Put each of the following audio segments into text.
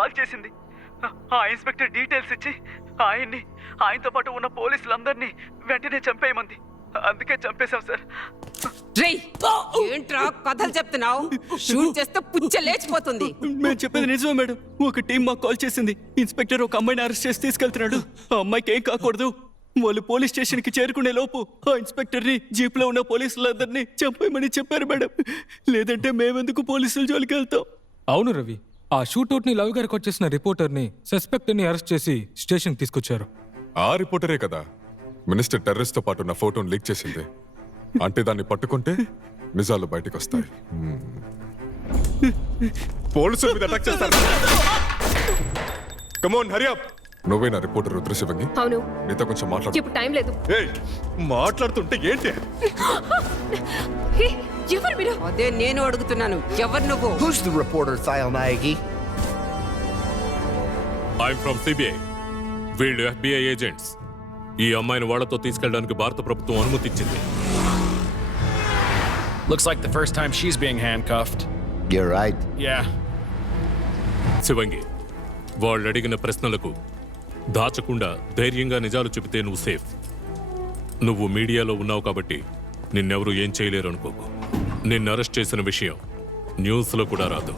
Call చేసింది. ఆ inspector details ఇచ్చి ఆయనతో పాటు ఉన్న పోలీసులందరినీ వెంటనే చంపేయమంది. అందుకే చంపేశాం సార్. ఏంట్రా కథలు చెప్తున్నావు? షూట్ చేస్తే పుచ్చ లేచిపోతుంది. మేము చెప్పేది నిజమే మేడం. ఒక టీం మాకు కాల్ చేసింది. ఇన్స్పెక్టర్ ఒక అమ్మాయిని అరెస్ట్ చేసి తీసుకెళ్తున్నాడు. ఆ అమ్మాయికి ఏం కాకూడదు. వాళ్ళు పోలీస్ స్టేషన్ కి చేరుకునే లోపు ఆ ఇన్స్పెక్టర్ ని జీప్ లో ఉన్న పోలీసులందరినీ చంపేయమని చెప్పారు మేడం. లేదంటే మేమెందుకు పోలీసుల జోలికి వెళ్తాం. అవును రవి, ఆ షూట్అవుట్ ని లవ్ గారికి వచ్చేసిన రిపోర్టర్ ని సస్పెక్ట్ ని అరెస్ట్ చేసి స్టేషన్ తీసుకొచ్చారు. ఆ రిపోర్టరే కదా మినిస్టర్ టెర్రరిస్ట్ తో పాటు నా ఫోటోను లీక్ చేసింది. అంటే దాన్ని పట్టుకుంటే నిజాలు బయటకు వస్తాయి. పోలీసుల మీద అటాక్ చేస్తారు. Come on Hari up. నువ్వే నా రిపోర్టర్ రుద్రశివంగి? అవును. నీతో కొంచెం మాట్లాడు. ఇప్పుడు టైం లేదు. మాట్లాడుతుంటే ఏంటి? ఎవరు మీరు? అదే నేను అడుగుతున్నాను. ఎవరు నువ్వు? Who's the reporter, Thayal Nayagi? I'm from CBI. వీళ్ళు FBI ఏజెంట్స్. ఈ అమ్మాయిని వాళ్ళతో తీసుకెళ్ళడానికి భారత ప్రభుత్వం అనుమతి ఇచ్చింది. Looks like the first time she's being handcuffed. You're right. Yeah. శివంగి, వాళ్ళు అడిగిన ప్రశ్నలకు దాచకుండా ధైర్యంగా నిజాలు చెబితే నువ్వు సేఫ్. నువ్వు మీడియాలో ఉన్నావు కాబట్టి నిన్నెవరూ ఏం చేయలేరు అనుకోకు. నిన్ను అరెస్ట్ చేసిన విషయం న్యూస్లో కూడా రాదు.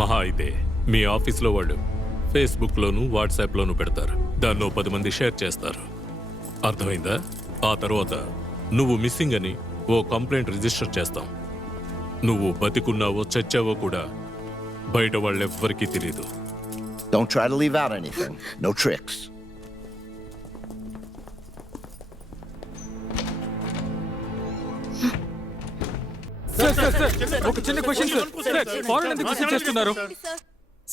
మహా అయితే మీ ఆఫీస్లో వాళ్ళు ఫేస్బుక్లోను వాట్సాప్లోను పెడతారు. దాన్నో 10 మంది షేర్ చేస్తారు. అర్థమైందా? ఆ తర్వాత నువ్వు మిస్సింగ్ అని ఓ కంప్లైంట్ రిజిస్టర్ చేస్తాం. నువ్వు బతికున్నావో చచ్చావో కూడా బయట వాళ్ళెవ్వరికీ తెలియదు. Don't try to leave out anything. No tricks. ఒక చిన్న క్వశ్చన్ సార్. ఫారెన్ ఎందుకు విజిట్ చేస్తున్నారు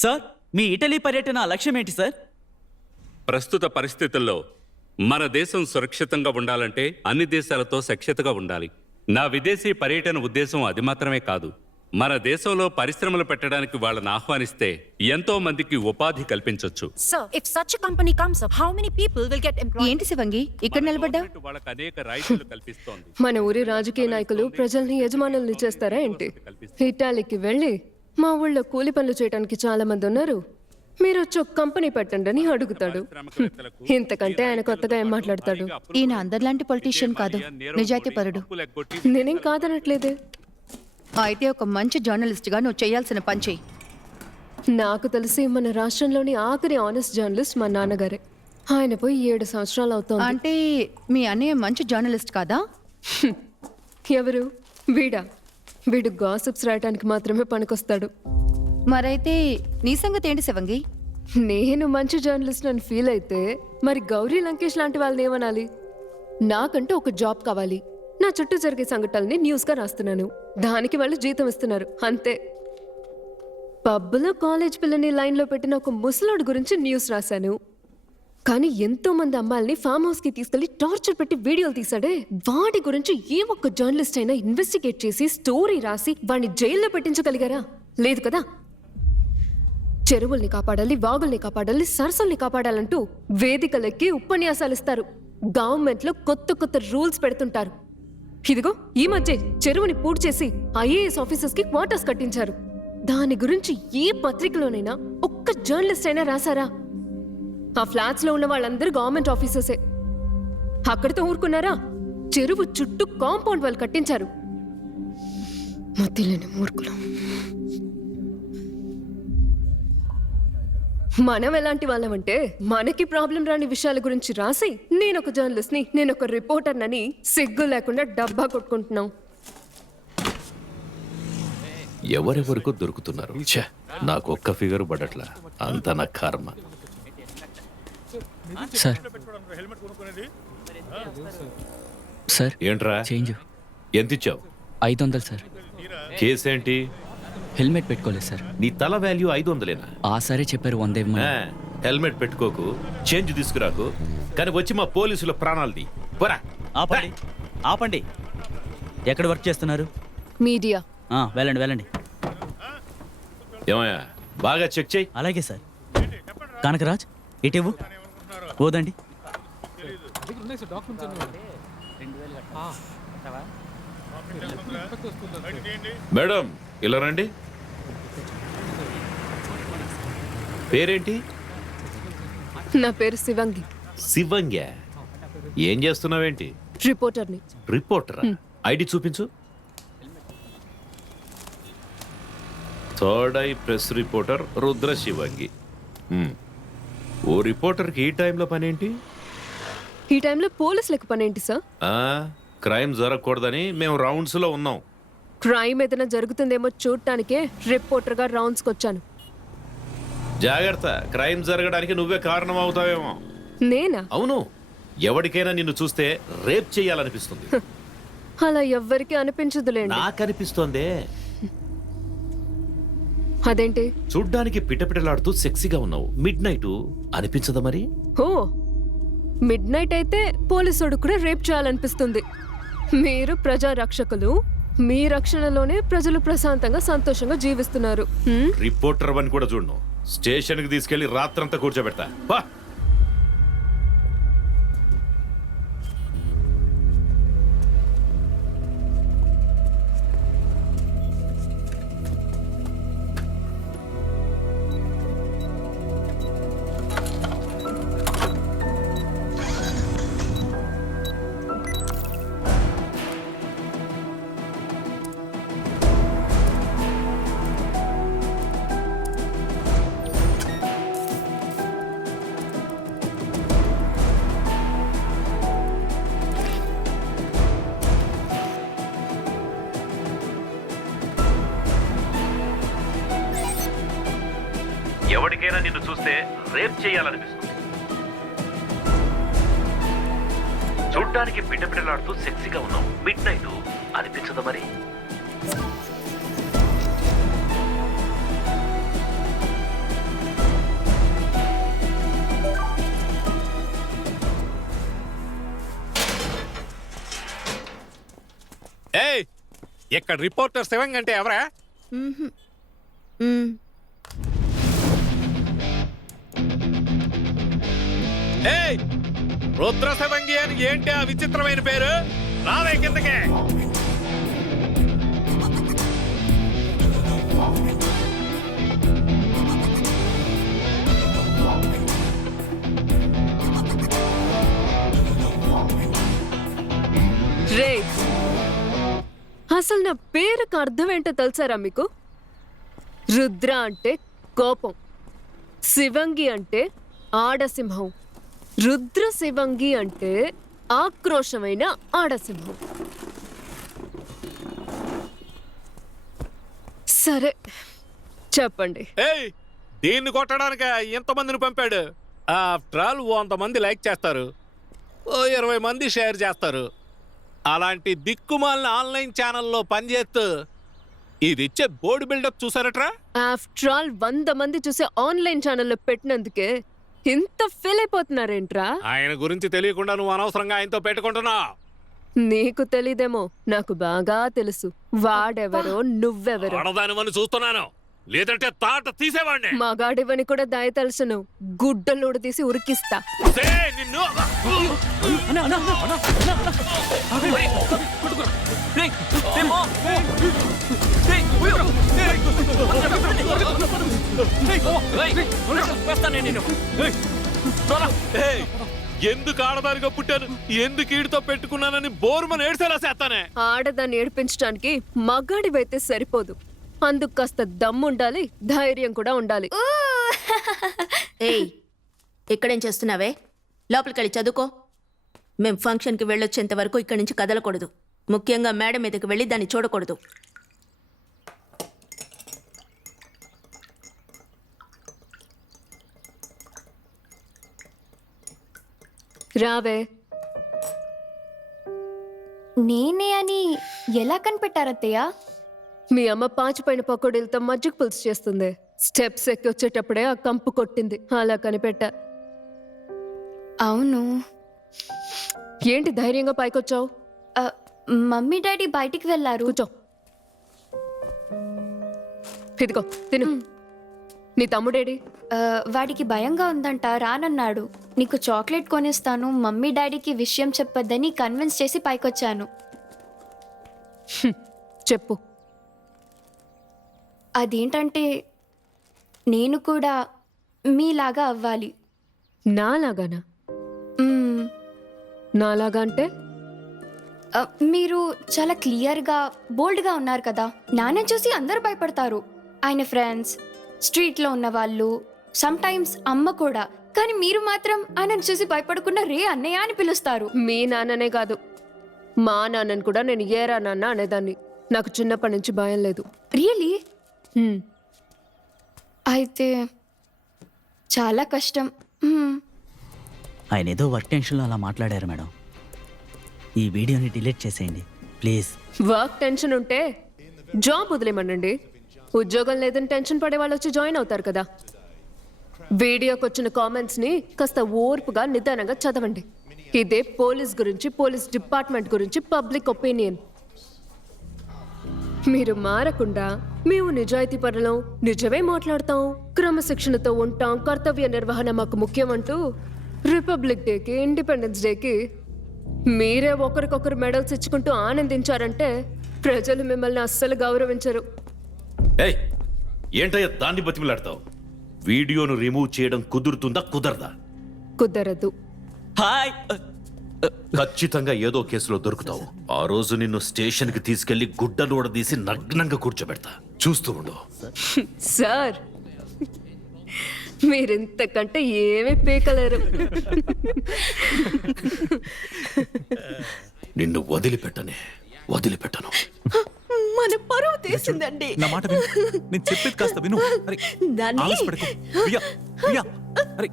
సార్, మీ ఇటలీ పర్యటన లక్ష్యం ఏంటి సార్? ప్రస్తుత పరిస్థితుల్లో మన దేశం సురక్షితంగా ఉండాలంటే అన్ని దేశాలతో సఖ్యతగా ఉండాలి. నా విదేశీ పర్యటన ఉద్దేశం అది మాత్రమే కాదు. మన దేశంలో పరిశ్రమలు పెట్టడానికి వాళ్ళని ఆహ్వానిస్తే ఎంతో మందికి ఉపాధి కల్పించొచ్చు. Sir, if such a company comes up, how many people will get employed? ఏంటి శివంగి ఇక్కడ నిలబడ్డా? వాళ్ళకి అనేక రాయితీలు కల్పిస్తోంది. మన ఊరి రాజకీయ నాయకులు ప్రజల్ని యజమానుల్ని చేస్తారా ఏంటి? ఇటాలీకి వెళ్ళి మా ఊళ్ళో కూలి పనులు చేయడానికి చాలా మంది ఉన్నారు, మీరు వచ్చి ఒక కంపెనీ పెట్టండి అని అడుగుతాడు. ఇంతకంటే ఆయన కొత్తగా ఏం మాట్లాడతాడు? ఈయన అందరిలాంటి పొలిటీషియన్ కాదు, నిజాయితీ పరుడు. నేనేం కాదనట్లేదే. అయితే ఒక మంచి జర్నలిస్ట్ గా నువ్వు చేయాల్సిన పని చెయ్యి. నాకు తెలిసి మన రాష్ట్రంలోని ఆఖరి ఆనెస్ట్ జర్నలిస్ట్ మా నాన్నగారే. ఆయన పోయి 7 సంవత్సరాలు అవుతోంది. అంటే మీ అన్నయ్య మంచి జర్నలిస్ట్ కాదా? ఎవరు? వీడు గాసిప్స్ రాయటానికి మాత్రమే పనికొస్తాడు. మరైతే నీ సంగతి ఏంటి శివంగి? నేను మంచి జర్నలిస్ట్ అని ఫీల్ అయితే మరి గౌరీ లంకేష్ లాంటి వాళ్ళని ఏమనాలి? నాకంటూ ఒక జాబ్ కావాలి. నా చుట్టూ జరిగే సంఘటనల్ని న్యూస్గా రాస్తున్నాను, దానికి వాళ్ళు జీతం ఇస్తున్నారు, అంతే. పబ్లో కాలేజ్ పిల్లని లైన్లో పెట్టిన ఒక ముసలాడు గురించి న్యూస్ రాశాను. కానీ ఎంతో మంది అమ్మాయిల్ని ఫామ్ హౌస్కి తీసుకెళ్లి టార్చర్ పెట్టి వీడియోలు తీసాడే, వాడి గురించి ఏ ఒక్క జర్నలిస్ట్ అయినా ఇన్వెస్టిగేట్ చేసి స్టోరీ రాసి వాడిని జైల్లో పెట్టించగలిగారా? లేదు కదా. చెరువుల్ని కాపాడాలి, వాగుల్ని కాపాడాలి, సరస్సుల్ని కాపాడాలంటూ వేదికలెక్కి ఉపన్యాసాలు ఇస్తారు. గవర్నమెంట్లో కొత్త రూల్స్ పెడుతుంటారు. ఇదిగో ఈ మధ్య చెరువుని పూర్తి చేసి IAS ఆఫీసర్స్ కి క్వార్టర్స్ కట్టించారు. దాని గురించి ఏ పత్రికలోనైనా ఒక్క జర్నలిస్ట్ అయినా రాసారా? ఆ ఫ్లాట్స్ లో ఉన్న వాళ్ళందరూ గవర్నమెంట్ ఆఫీసర్సే. అక్కడితో ఊరుకున్నారా? చెరువు చుట్టూ కాంపౌండ్ వాళ్ళు కట్టించారు. మధ్యలోని మూర్ఖులు. మనం ఎలాంటి వాళ్ళమంటే మనకి ప్రాబ్లం రాని విషయాల గురించి రాసి నేను ఒక జర్నలిస్ట్ని, నేను ఒక రిపోర్టర్నని సిగ్గు లేకుండా డబ్బా కొట్టుకుంటున్నాం. ఎవరెవరికో దొరుకుతున్నారు. నాకు ఒక్క ఫిగర్ పడట్లా, అంత నా కర్మ. సార్ ఏంట్రా చేంజ్ ఎంత ఇచ్చావు? 500 సార్. కేసేంటి? హెల్మెట్ పెట్టుకోలేదు సార్. నీ తల వాల్యూ 500లేనా? ఆ సరే చెప్పారు 100 ఇవ్వమని. హెల్మెట్ పెట్టుకోకు, చేంజ్ తీసుకురాకు, కానీ వచ్చి మా పోలీసుల ప్రాణాలది. పోరా. ఆపండి. ఎక్కడ వర్క్ చేస్తున్నారు? మీడియా. వెళ్ళండి. ఏమయ్యా బాగా చెక్ చేయి. అలాగే సార్. కనకరాజ్ ఇటివ్వు. ఓదండి. మేడం ఇలా రండి. పేరేంటి? నా పేరు శివంగి, శివంగ్య. ఏం చేస్తున్నావేంటి? రిపోర్టర్ని. రిపోర్టరా? ఐడి చూపించు. Third eye press reporter Rudra Shivangi. ఓ రిపోర్టర్కి ఈ టైంలో పనేంటి? ఈ టైంలో పోలీసులకు పనేంటి సార్? క్రైమ్ జరగకూడదని మేము రౌండ్స్లో ఉన్నాం. క్రైమ్ ఏదైనా జరుగుతుందేమో చూడటానికే రిపోర్టర్గా రౌండ్స్కి వచ్చాను. జాగ్రత్త, క్రైమ్ జరగడానికి నువ్వే కారణం అవుతావేమో. నేనా? అవును, ఎవరికైనా నిన్ను చూస్తే రేప్ చేయాలనిపిస్తుంది. అలా ఎవ్వరికీ అనిపించదులేండి. నాకనిపిస్తోందే. అదేంటి? చూడ్డానికి పిటపిటలాడుతూ సెక్సీగా ఉన్నావు. మిడ్ నైట్ అనిపించదా మరి? ఓ, మిడ్ నైట్ అయితే పోలీసుడు కూడా రేప్ చేయాలనిపిస్తుంది. మీరు ప్రజా రక్షకులు, మీ రక్షణలోనే ప్రజలు ప్రశాంతంగా సంతోషంగా జీవిస్తున్నారు. రిపోర్టర్ అని కూడా చూడను. స్టేషన్ కి తీసుకెళ్లి రాత్రంతా కూర్చోబెడతా. పా. ఎవరికైనా నిన్ను చూస్తే రేప్ చేయాలనిపిస్తుంది. చూడ్డానికి పిటపిటలాడుతూ సెక్సీగా ఉన్నావు. మిడ్ నైట్ అనిపించదా మరి? ఏయ్, ఇక్కడ రిపోర్టర్ శివంగ్ అంటే ఎవరా? ఏయ్, రుద్ర శివంగి అని ఏంటి ఆ విచిత్రమైన పేరు? రావే కిందకే. రే, అసలు నా పేరుకు అర్థం ఏంటో తెలుసారా మీకు? రుద్ర అంటే కోపం, శివంగి అంటే ఆడసింహం, రుద్ర శివంగి అంటే ఆక్రోశమైన ఆడసింహం. సరే చెప్పండి. ఏయ్, దీన్ని కొట్టడానికి ఎంతమందిని పంపాడు? ఆఫ్టర్ ఆల్ 100 మంది లైక్ చేస్తారు, 20 మంది షేర్ చేస్తారు. అలాంటి దిక్కుమాలిన ఆన్లైన్ ఛానల్లో పనిచేస్తూ ఇది ఇచ్చే బోర్డు బిల్డప్ చూసారట్రా? ఆఫ్టర్ ఆల్ 100 మంది చూసే ఆన్లైన్ ఛానల్లో పెట్టినందుకే ఇంత ఫీల్ అయిపోతున్నారేంట్రా? ఆయన గురించి తెలియకుండా నువ్వు అనవసరంగా ఆయనతో పెట్టుకుంటున్నావు. నీకు తెలీదేమో, నాకు బాగా తెలుసు. వాడెవరో నువ్వెవరో. ఆడదానివని చూస్తున్నాను, లేదంటే తాట తీసేవాడిని. మగాడివని కూడా దయ తెలుసును. గుడ్డలోడు తీసి ఉరికిస్తా. ఏయ్, నిన్ను ఏయ్, ఎందుకు ఆడదానిగా పుట్టాను, ఎందుకు ఈడితో పెట్టుకున్నానని బోరుమని ఏడ్చేలా చేస్తానే. ఆడదాన్ని ఏడిపించడానికి మగాడివైతే సరిపోదు, అందుకు కాస్త దమ్ముండాలి, ధైర్యం కూడా ఉండాలి. ఏయ్, ఇక్కడేం చేస్తున్నావే? లోపలికెళ్ళి చదువుకో. మేం ఫంక్షన్కి వెళ్ళొచ్చేంత వరకు ఇక్కడి నుంచి కదలకూడదు. ముఖ్యంగా మేడం మీదకి వెళ్ళి దాన్ని చూడకూడదు. రావే. నేనే అని ఎలా కనిపెట్టారత్తయ్య? మీ అమ్మ పాచిపోయిన పకోడీలతో మజ్జిగ పులుసు చేస్తుంది. స్టెప్స్ ఎక్కి వచ్చేటప్పుడే ఆ కంపు కొట్టింది, అలా కనిపెట్టా. అవును. ఏంటి ధైర్యంగా పైకొచ్చావు? మమ్మీ డాడీ బయటికి వెళ్ళారు. కూర్చో. ఇదిగో తిను. నీ తమ్ముడేడి? వాడికి భయంగా ఉందంట, రానన్నాడు. నీకు చాక్లెట్ కొనిస్తాను, మమ్మీ డాడీకి విషయం చెప్పొద్దని కన్విన్స్ చేసి పైకొచ్చాను. చెప్పు. అదేంటంటే నేను కూడా మీలాగా అవ్వాలి. నాలాగానా? మ్మ్. నాలాగా అంటే? మీరు చాలా క్లియర్గా బోల్డ్గా ఉన్నారు కదా. నాన్న చూసి అందరూ భయపడతారు. ఆయన ఫ్రెండ్స్, స్ట్రీట్లో ఉన్న వాళ్ళు, సమ్టైమ్స్ అమ్మ కూడా. కానీ మీరు మాత్రం ఆయనను చూసి భయపడకుండా రే అన్నయ్య అని పిలుస్తారు. మీ నాన్ననే కాదు, మా నాన్నని కూడా నేను ఏరా నాన్న అనేదాన్ని. నాకు చిన్నప్పటి నుంచి భయం లేదు. రియలీ? హ్మ్. అయితే చాలా కష్టం. మ్మ్. ఆయన ఏదో వర్క్ టెన్షన్లో అలా మాట్లాడారు మేడం. ఈ వీడియోని డిలీట్ చేసేయండి ప్లీజ్. వర్క్ టెన్షన్ ఉంటే జాబ్ వదిలేమనండి. ఉద్యోగం లేదని టెన్షన్ పడే వాళ్ళు వచ్చి జాయిన్ అవుతారు కదా. వీడియోకి వచ్చిన కామెంట్స్ని కాస్త ఓర్పుగా నిదానంగా చదవండి. ఇదే పోలీస్ గురించి, పోలీస్ డిపార్ట్మెంట్ గురించి పబ్లిక్ ఒపీనియన్. మీరు మారకుండా మేము నిజాయితీ పరులం, నిజమే మాట్లాడతాం, క్రమశిక్షణతో ఉంటాం, కర్తవ్య నిర్వహణ మాకు ముఖ్యం అంటూ రిపబ్లిక్ డేకి, ఇండిపెండెన్స్ డేకి మీరే ఒకరికొకరు మెడల్స్ ఇచ్చుకుంటూ ఆనందించారంటే ప్రజలు మిమ్మల్ని అస్సలు గౌరవించరు. ఏయ్ ఏంటయ్యా దాన్ని బతిమిలాడతావు? వీడియోను రిమూవ్ చేయడం కుదురుతుందా కుదరదా? కుదరదు. హాయ్. ఖచ్చితంగా ఏదో కేసులో దొరుకుతావు. ఆ రోజు నిన్ను స్టేషన్కి తీసుకెళ్లి గుడ్డలు ఊడదీసి నగ్నంగా కూర్చోబెడతా, చూస్తూ ఉండు. సార్, మీరింతకంటే ఏమీ పీకలేరు. నిన్ను వదిలిపెట్టను. మన పరువు తీసిందండి. నా మాట విను. నేను చెప్పేది కాస్త విను. అరే, దాన్ని ఆవేశపడకు. ప్రియా, ప్రియా, అరే,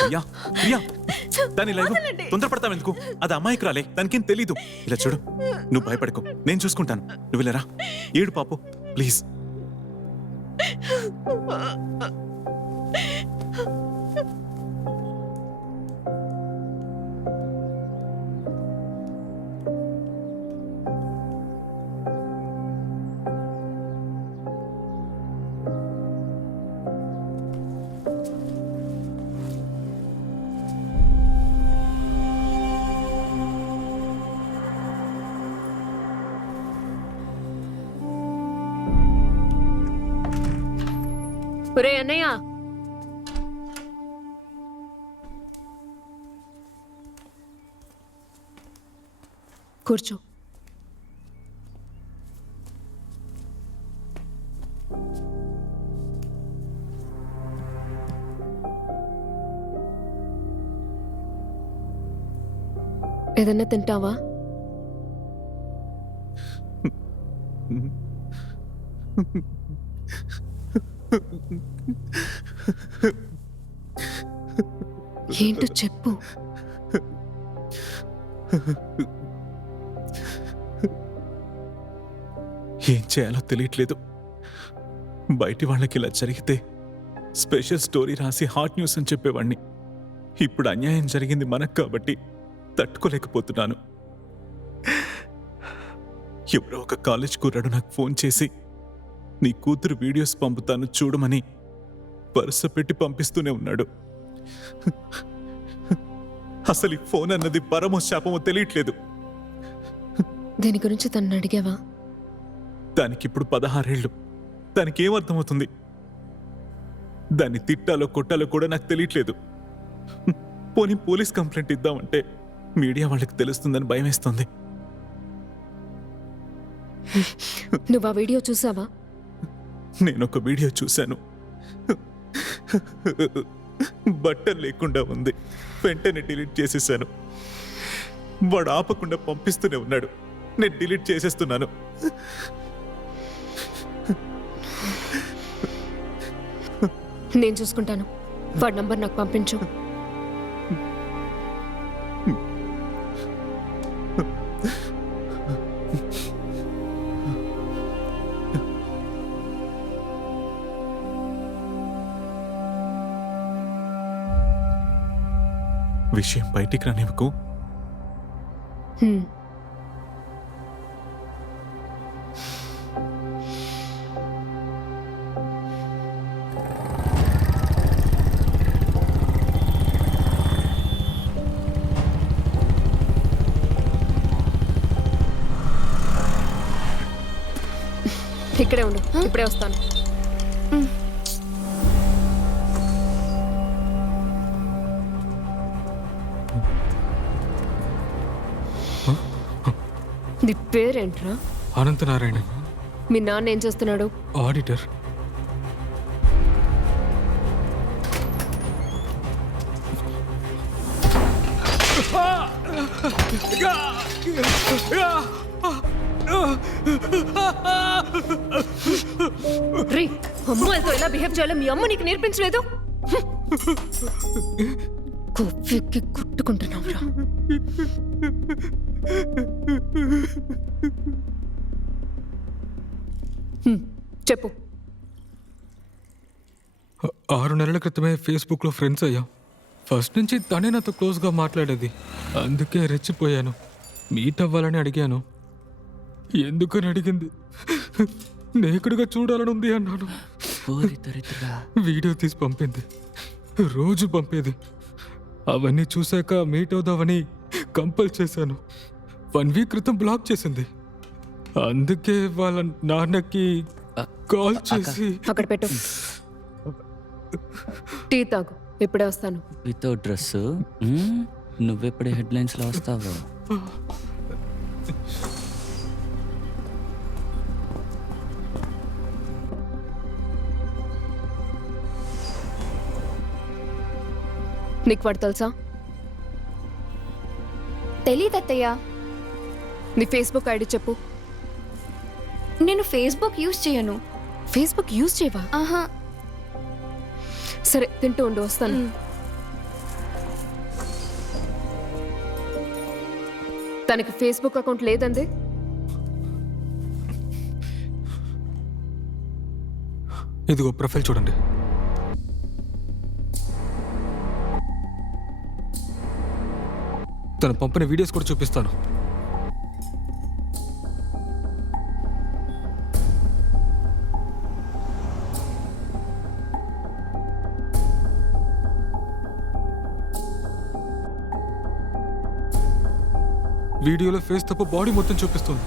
ప్రియా, ప్రియా, దాని లేదు. తొందరపడతావు ఎందుకు? అది అమ్మాయికి రాలే, దానికేం తెలీదు. ఇలా చూడు, నువ్వు భయపడకు, నేను చూసుకుంటాను. నువ్వు వెళ్ళరా, ఏడు పాపు ప్లీజ్. ఒరే అన్నయ్య, కూర్చో. ఏదన్నా తింటావా? ఏంటో చెప్పు. ఏం చేయాలో తెలియట్లేదు. బయటి వాళ్ళకి ఇలా జరిగితే స్పెషల్ స్టోరీ రాసి హాట్ న్యూస్ అని చెప్పేవాడిని. ఇప్పుడు అన్యాయం జరిగింది మనకు కాబట్టి తట్టుకోలేకపోతున్నాను. ఎవరో ఒక కాలేజ్ కుర్రాడు నాకు ఫోన్ చేసి నీ కూతురు వీడియోస్ పంపుతాను చూడమని వరుస పెట్టి పంపిస్తూనే ఉన్నాడు. అసలు ఈ ఫోన్ అన్నది పరమో శాపమో తెలియట్లేదు. దీని గురించి తనని అడిగావా? దానికిప్పుడు 16 ఏళ్ళు. దానికి ఏమర్థమవుతుంది? దాన్ని తిట్టాలో కొట్టాలో కూడా నాకు తెలియట్లేదు. పోనీ పోలీస్ కంప్లైంట్ ఇద్దామంటే మీడియా వాళ్ళకి తెలుస్తుందని భయం వేస్తుంది. నువ్వు ఆ వీడియో చూసావా? నేనొక వీడియో చూశాను. బట్టలు లేకుండా ఉంది. వెంటనే డిలీట్ చేసేసాను. వాడు ఆపకుండా పంపిస్తూనే ఉన్నాడు. నేను డిలీట్ చేసేస్తున్నాను. నేను చూసుకుంటాను. వాడి నంబర్ నాకు పంపించు. విషయం బయటికి రానివ్వకు. ఇక్కడే ఉండు, ఇప్పుడే వస్తాను. నీ పేరేంట్రా? అనంతనారాయణ, మీ నాన్న ఏం చేస్తున్నాడు? ఆడిటర్. రే, అమ్మాయిలతో ఎలా బిహేవ్ చేయాలో మీ అమ్మ నీకు నేర్పించలేదు? కొవ్వెక్కి కుట్టుకుంటున్నావురా. చెప్పు. 6 నెలల క్రితమే ఫేస్బుక్లో ఫ్రెండ్స్ అయ్యాం. ఫస్ట్ నుంచి తనే నాతో క్లోజ్గా మాట్లాడేది. అందుకే రెచ్చిపోయాను. మీట్ అవ్వాలని అడిగాను. ఎందుకని అడిగింది. నేకుడుగా చూడాలని ఉంది అన్నాను. వీడియో తీసి పంపింది. రోజు పంపేది. అవన్నీ చూశాక మీట్ అవుదామని కంపల్ చేశాను. 1 వీక్ క్రితం బ్లాక్ చేసింది. అందుకే వాళ్ళ నాన్నకి కాల్ చేసి అక్కడ పెట్టు. టీ తాగు, ఇప్పుడే వస్తాను. వితౌట్ డ్రెస్ నువ్వెప్పుడే హెడ్లైన్స్లో వస్తావు? నీకు వాడు తెలుసా? తెలీదత్తయ్య. నీ ఫేస్బుక్ ఐడి చెప్పు. నేను ఫేస్బుక్ యూజ్ చేయను. ఫేస్బుక్ యూజ్ చేయవా? ఆహా. సరే, తింటూ ఉండు, వస్తాను. తనకి ఫేస్బుక్ అకౌంట్ లేదండి. ఇదిగో ప్రొఫైల్ చూడండి. తను పంపిన వీడియోస్ కూడా చూపిస్తాను. వీడియోలో ఫేస్ తప్ప బాడీ మొత్తం చూపిస్తుంది.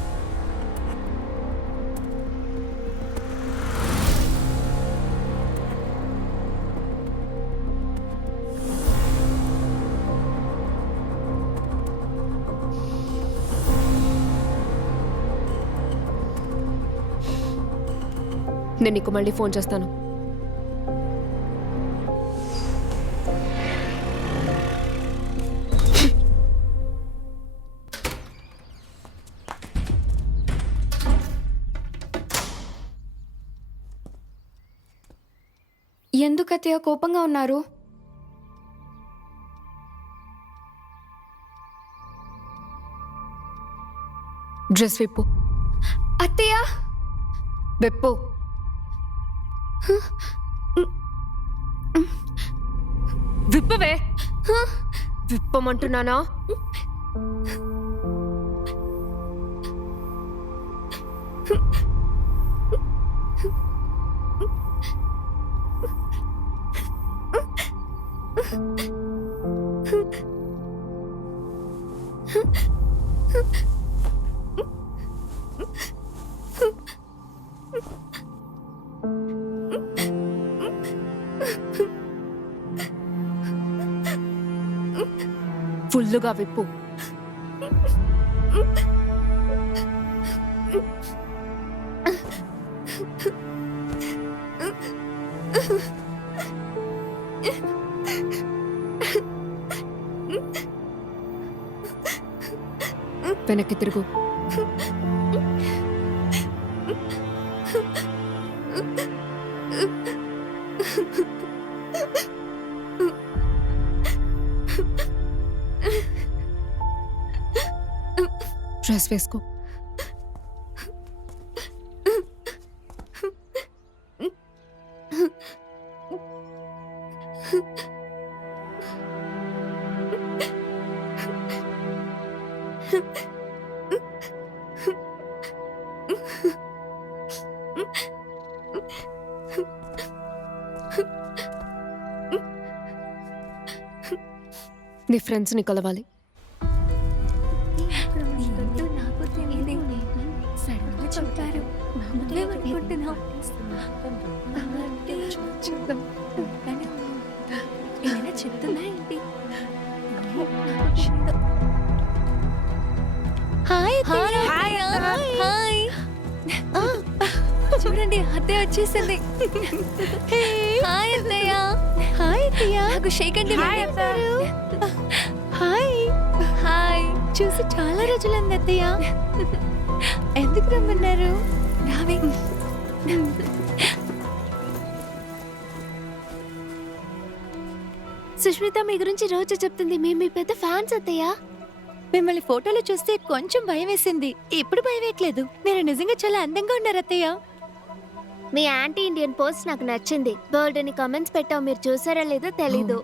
నేను నీకు మళ్ళీ ఫోన్ చేస్తాను. ఎందుకు అత్తయ్య కోపంగా ఉన్నారు? డ్రెస్ విప్పు. అత్తయ్య విప్పు. విప్పవే. విప్పమంటున్నానా? ఫుల్లుగా విప్పు. వెనక్కి తిరుగు. డ్రెస్ వేసుకో. నీ ఫ్రెండ్స్ని కలవాలి. హాయ్ హాయ్ హాయ్ చూడండి అత్తయ్య వచ్చేసింది. హాయ్ అత్తయ్య. హాయ్ అత్తయ్య. నాకు షేక్ అండి. Hi hi. చూసి చాలా రోజులంది అత్తయ్య. ఎందుకు రమ్మన్నారు? రావే. సుష్మిత మీ గురించి రోజు చెప్తుంది. మేము మీ పెద్ద ఫ్యాన్స్ అత్తయ్య. మిమ్మల్ని ఫోటోలు చూస్తే కొంచెం భయం వేసింది. ఇప్పుడు భయం వేయట్లేదు. మీరు నిజంగా చాలా అందంగా ఉన్నారు అత్తయ్య. మీ యాంటీ ఇండియన్ పోస్ట్ నాకు నచ్చింది. బోల్డ్ అని కామెంట్స్ పెట్టావు. మీరు చూసారా లేదో తెలీదు.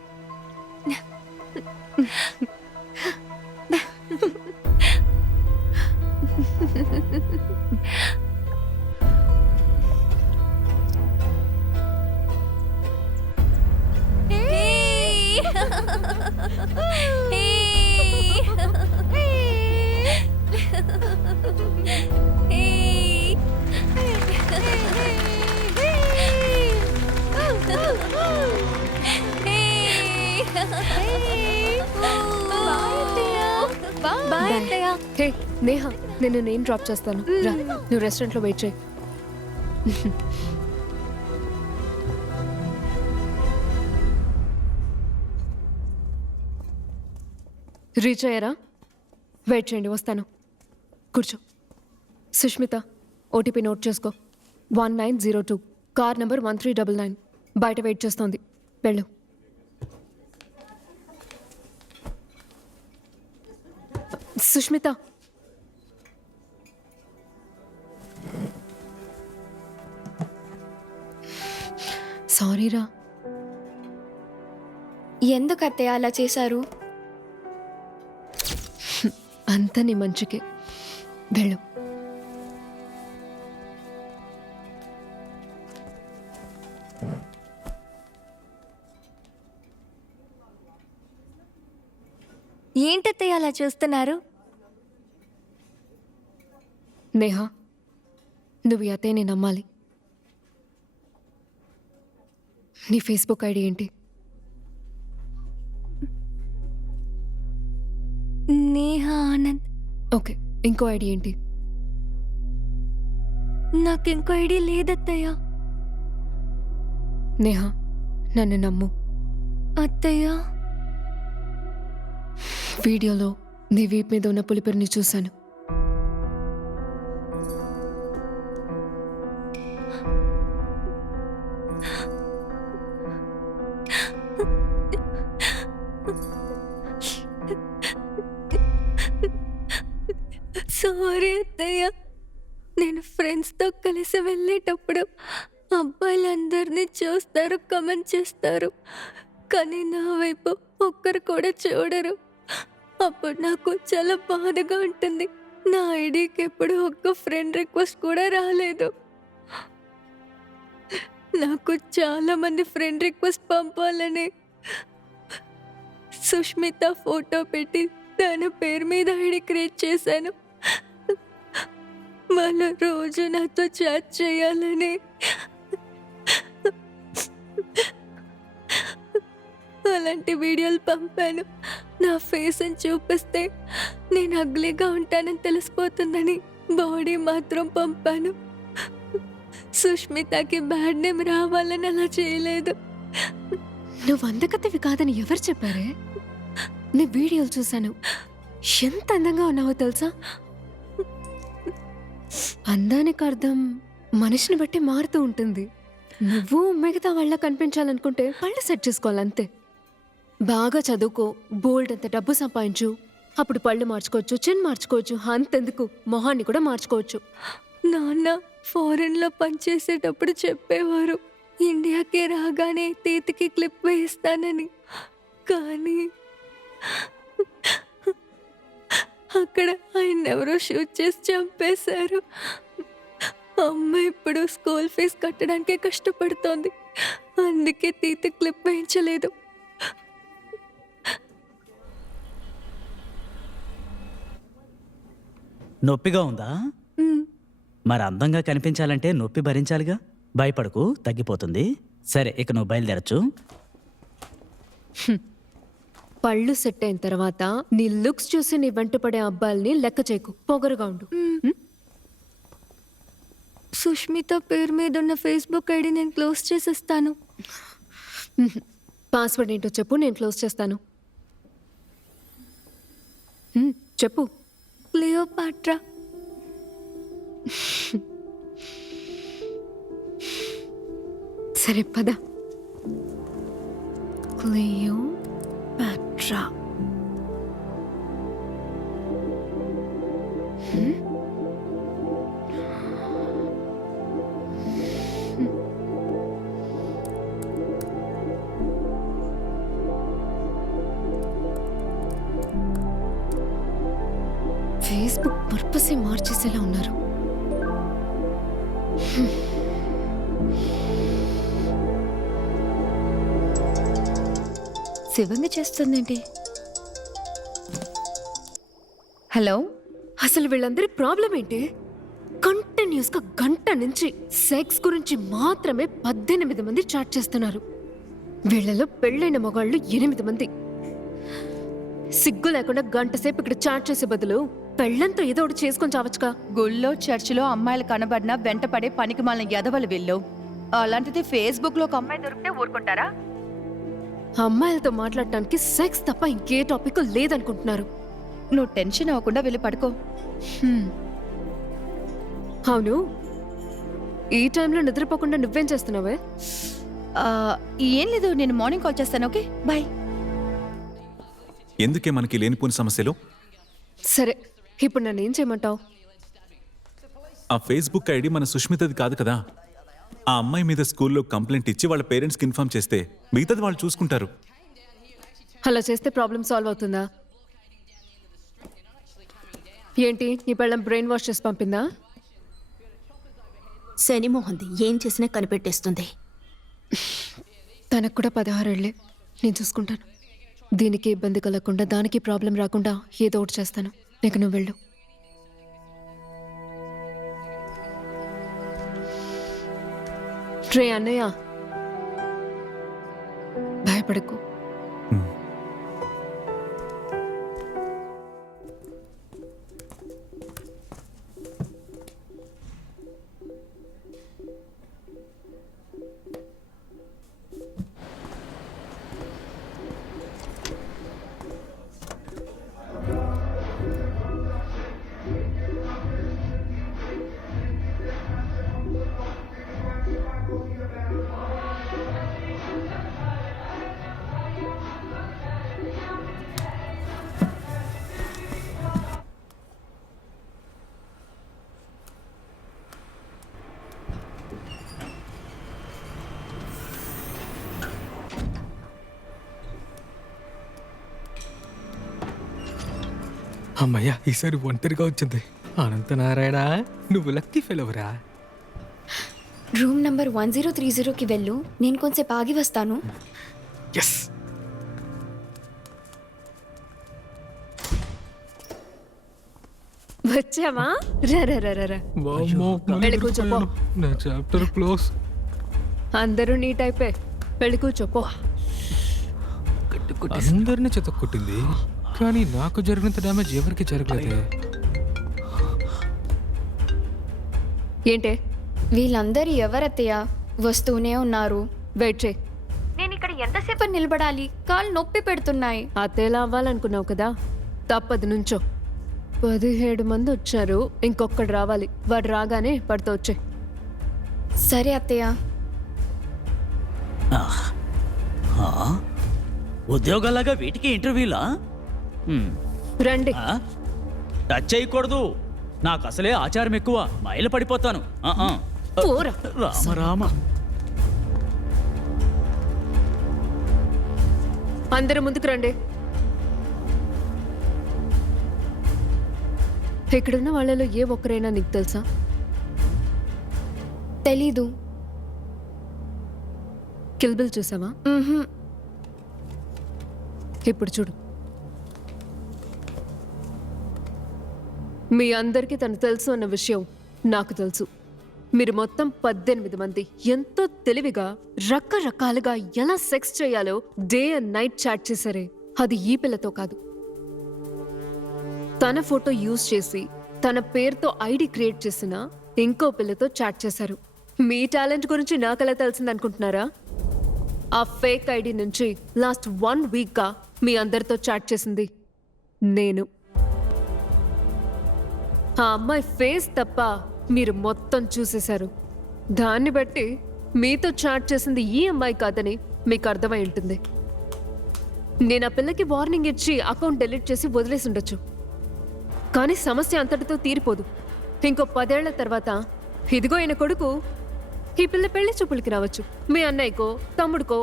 హే నేహా, నేను డ్రాప్ చేస్తాను. రా, నువ్వు రెస్టారెంట్లో వెయిట్ చేయి. రీచ్ అయ్యారా? వెయిట్ చేయండి, వస్తాను. కూర్చో. సుష్మిత, ఓటీపీ నోట్ చేసుకో. 1902, కార్ నెంబర్ 1399. బయట వెయిట్ చేస్తోంది. వెళ్ళు. సుష్మిత, సారీరా. ఎందుకు అత్తయ్య అలా చేశారు? అంత నీ మంచికే. వెళ్ళు. ఏంటత్తయ్య అలా చూస్తున్నారు? నేహా, నువ్వు ఈ అత్తయ్యని నమ్మాలి. నీ ఫేస్బుక్ ఐడి ఏంటి? నేహా ఆనంద్. ఓకే, ఇంకో ఐడి ఏంటి? నాకింకో ఐడి లేదత్తయ్య. నేహా, నన్ను నమ్ము. అత్తయ్య, వీడియోలో నీ వీప్ మీద ఉన్న పులిపిరిని చూశాను. సారీ అత్తయ్య. నేను ఫ్రెండ్స్తో కలిసి వెళ్ళేటప్పుడు అబ్బాయిలందరినీ చూస్తారు, కమెంట్ చేస్తారు, కానీ నా వైపు ఒక్కరు కూడా చూడరు. అప్పుడు నాకు చాలా బాధగా ఉంటుంది. నా ఐడికి ఎప్పుడు ఒక్క ఫ్రెండ్ రిక్వెస్ట్ కూడా రాలేదు. నాకు చాలా మంది ఫ్రెండ్ రిక్వెస్ట్ పంపాలని సుష్మిత ఫోటో పెట్టి తన పేరు మీద ఐడి క్రియేట్ చేశాను. వాళ్ళు రోజు నాతో చాట్ చేయాలని. అలాంటి వీడియోలు పంపాను. నా ఫేస్ని చూపిస్తే నేను అగ్లీగా ఉంటానని తెలిసిపోతుందని బాడీ మాత్రం పంపాను. సుష్మితకి బ్యాడ్ నేమ్ రావాలని అలా చేయలేదు. నువ్వు అందకతవి కాదని ఎవరు చెప్పారే? నీ వీడియోలు చూశాను. ఎంత అందంగా ఉన్నావో తెలుసా? అందానికి అర్థం మనిషిని బట్టి మారుతూ ఉంటుంది. నువ్వు మిగతా వాళ్ళ కనిపించాలనుకుంటే పళ్ళు సెట్ చేసుకోవాలంతే. బాగా చదువుకో, బోల్డ్ అంత డబ్బు సంపాదించు. అప్పుడు పళ్ళు మార్చుకోవచ్చు, చిన్ మార్చుకోవచ్చు, అంతెందుకు మొహాన్ని కూడా మార్చుకోవచ్చు. నాన్న ఫారెన్లో పనిచేసేటప్పుడు చెప్పేవారు ఇండియాకి రాగానే తీతికి క్లిప్ వేయిస్తానని. కానీ అక్కడ ఆయన ఎవరో షూట్ చేసి చంపేశారు. అమ్మ ఇప్పుడు స్కూల్ ఫీజు కట్టడానికే కష్టపడుతోంది. అందుకే తీతి క్లిప్ వేయించలేదు. నొప్పిగా ఉందా? మరి అందంగా కనిపించాలంటే నొప్పి భరించాలిగా. భయపడకు, తగ్గిపోతుంది. సరే, ఇక నువ్వు బయలుదేరచ్చు. పళ్ళు సెట్ అయిన తర్వాత నీ లుక్స్ చూసి నీ వెంట పడే అబ్బాయిల్ని లెక్క చేయకు, పొగరుగా ఉండు. సుష్మిత పేరు మీద ఉన్న ఫేస్బుక్ ఐడి నేను క్లోజ్ చేసేస్తాను. పాస్వర్డ్ ఏంటో చెప్పు, నేను క్లోజ్ చేస్తాను. చెప్పు. క్లియోపాట్రా. సరే పద. క్లియోపాట్రా. ఫేస్బుక్ పర్పసే మార్చేసేలా ఉన్నారు. శివంగా చేస్తుందేంటి? హలో, అసలు వీళ్ళందరి ప్రాబ్లం ఏంటి? కంటిన్యూస్ గా గంట నుంచి సెక్స్ గురించి మాత్రమే 18 మంది చాట్ చేస్తున్నారు. వీళ్ళలో పెళ్ళైన మగాళ్ళు 8 మంది. సిగ్గు లేకుండా గంట సేపు ఇక్కడ చాట్ చేసే బదులు పెళ్ళంతో ఏదో ఒకటి చేసుకొని చావచ్చుగా. గుళ్ళో చర్చిలో అమ్మాయిలు కనబడినా వెంటపడే పనికి మాలిన ఎదవలు వీళ్ళు. అలాంటిది ఫేస్బుక్ లో ఒక అమ్మాయి దొరికితే ఊరుకుంటారా? అమ్మాయిలతో మాట్లాడటానికి సెక్స్ తప్ప ఇంకే టాపిక్ లేదనుకుంటున్నారు. నువ్వు టెన్షన్ అవ్వకుండా వెళ్ళి పడుకో. అవును, ఈ టైంలో నిద్రపోకుండా నువ్వేం చేస్తున్నావే? ఏం లేదు, నేను మార్నింగ్ కాల్ చేస్తాను. Okay, bye. ఎందుకే మనకి లేనిపోని సమస్యలు? సరే, ఇప్పుడు నన్ను ఏం చేయమంటావు? ఆ ఫేస్బుక్ ఐడి మన సుష్మితది కాదు కదా. ఆ అమ్మాయి మీద స్కూల్లో కంప్లైంట్ ఇచ్చి వాళ్ళ పేరెంట్స్కి ఇన్ఫార్మ్ చేస్తే మిగతాది వాళ్ళు చూసుకుంటారు. అలా చేస్తే ప్రాబ్లం సాల్వ్ అవుతుందా? ఏంటి, నీ పెళ్ళం బ్రెయిన్ వాష్ చేసి పంపిందా? శనిమోహంది ఏం చేసినా కనిపెట్టేస్తుంది. తనకు కూడా 16 ఏళ్లే. నేను చూసుకుంటాను. దీనికి ఇబ్బంది కలగకుండా, దానికి ప్రాబ్లం రాకుండా ఏదో ఒకటి చేస్తాను. నీకు నువ్వు వెళ్ళు. రే అన్నయ్య, భయపడకు. అమ్మయ్యా, ఈసారి ఒంటరిగా వచ్చింది. అనంత నారాయణ, నువ్వు లక్కీ ఫెలవరా. రూమ్ నంబర్ 1030కి వెళ్ళు, నేను కొంచెంసేపు ఆగి వస్తాను. ఎస్. వచ్చావా? రా. వామ్మో, వెళ్ళి కూర్చోపో. నా చాప్టర్ క్లోజ్. అందరూ నీ టైపే. వెళ్ళి కూర్చోపో. అందరిని చెతక్కొట్టింది, కానీ నాకు జరిగినంత డ్యామేజ్ ఎవరికి జరగలేదే. ఏంటే? వీళ్ళందరూ ఎవరత్తయ్య? వస్తూనే ఉన్నారు. వెయిట్ చేయి. నేను ఇక్కడ ఎంతసేపు నిలబడాలి? కాళ్ళు నొప్పి పెడుతున్నాయి. అతేలా అవ్వాలనుకున్నావు కదా, తప్పదు. నుంచో. 17 మంది వచ్చారు, ఇంకొకడు రావాలి. వాడు రాగానే పడుతూ వచ్చే. సరే అత్తయ్య. ఉద్యోగాలాగా వీటికి ఇంటర్వ్యూలా? రండి. టచ్ చేయకూడదు, నాకు అసలే ఆచారం ఎక్కువ, మైలు పడిపోతాను. పోరా. రామ రామ. అందరూ ముందుకు రండి. ఇక్కడున్న వాళ్ళలో ఏ ఒక్కరైనా నీకు తెలుసా? తెలీదు. కిల్ బిల్ చూసావా? ఇప్పుడు చూడు. మీ అందరికీ తను తెలుసు అన్న విషయం నాకు తెలుసు. మీరు మొత్తం 18 మంది ఎంతో తెలివిగా రకరకాలుగా ఎలా సెక్స్ చేయాలో డే అండ్ నైట్ చాట్ చేశారే. అది ఈ పిల్లతో కాదు. తన ఫోటో యూజ్ చేసి తన పేరుతో ఐడి క్రియేట్ చేసిన ఇంకో పిల్లతో చాట్ చేశారు. మీ టాలెంట్ గురించి నాకెలా తెలిసిందనుకుంటున్నారా? ఆ ఫేక్ ఐడి నుంచి లాస్ట్ 1 వీక్గా మీ అందరితో చాట్ చేసింది నేను. ఆ అమ్మాయి ఫేస్ తప్ప మీరు మొత్తం చూసేశారు. దాన్ని బట్టి మీతో చాట్ చేసింది ఈ అమ్మాయి కాదని మీకు అర్థమై ఉంటుంది. నేను ఆ పిల్లకి వార్నింగ్ ఇచ్చి అకౌంట్ డెలీట్ చేసి వదిలేసి ఉండొచ్చు, కానీ సమస్య అంతటితో తీరిపోదు. ఇంకో 10 ఏళ్ల తర్వాత ఇదిగో ఈయన కొడుకు ఈ పిల్ల పెళ్లి చూపులకి రావచ్చు. మీ అన్నయ్యకో తమ్ముడికో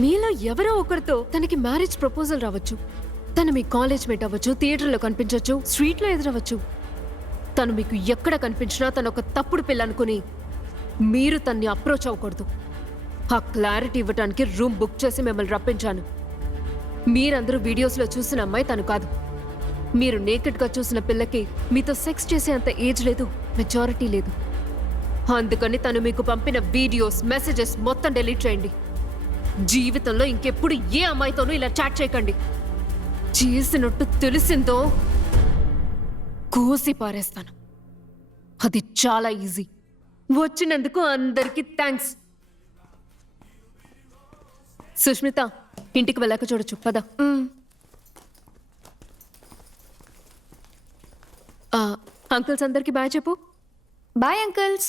మీలో ఎవరో ఒకరితో తనకి మ్యారేజ్ ప్రపోజల్ రావచ్చు. తను మీ కాలేజ్ మేట్ అవ్వచ్చు, థియేటర్లో కనిపించవచ్చు, స్ట్రీట్లో ఎదురవచ్చు. తను మీకు ఎక్కడ కనిపించినా తను ఒక తప్పుడు పిల్ల అనుకుని మీరు తన్ని అప్రోచ్ అవ్వకూడదు. ఆ క్లారిటీ ఇవ్వడానికి రూమ్ బుక్ చేసి మిమ్మల్ని రప్పించాను. మీరందరూ వీడియోస్లో చూసిన అమ్మాయి తను కాదు. మీరు నేకెడ్గా చూసిన పిల్లకి మీతో సెక్స్ చేసే అంత ఏజ్ లేదు, మెచ్యూరిటీ లేదు. అందుకని తను మీకు పంపిన వీడియోస్, మెసేజెస్ మొత్తం డెలీట్ చేయండి. జీవితంలో ఇంకెప్పుడు ఏ అమ్మాయితోనూ ఇలా చాట్ చేయకండి. చేసినట్టు తెలిసిందో కోసి పారేస్తాను. అది చాలా ఈజీ. వచ్చినందుకు అందరికీ థ్యాంక్స్. సుష్మిత, ఇంటికి వెళ్ళాక చూడొచ్చు, పద. అంకుల్స్ అందరికి బాయ్ చెప్పు. Bye uncles.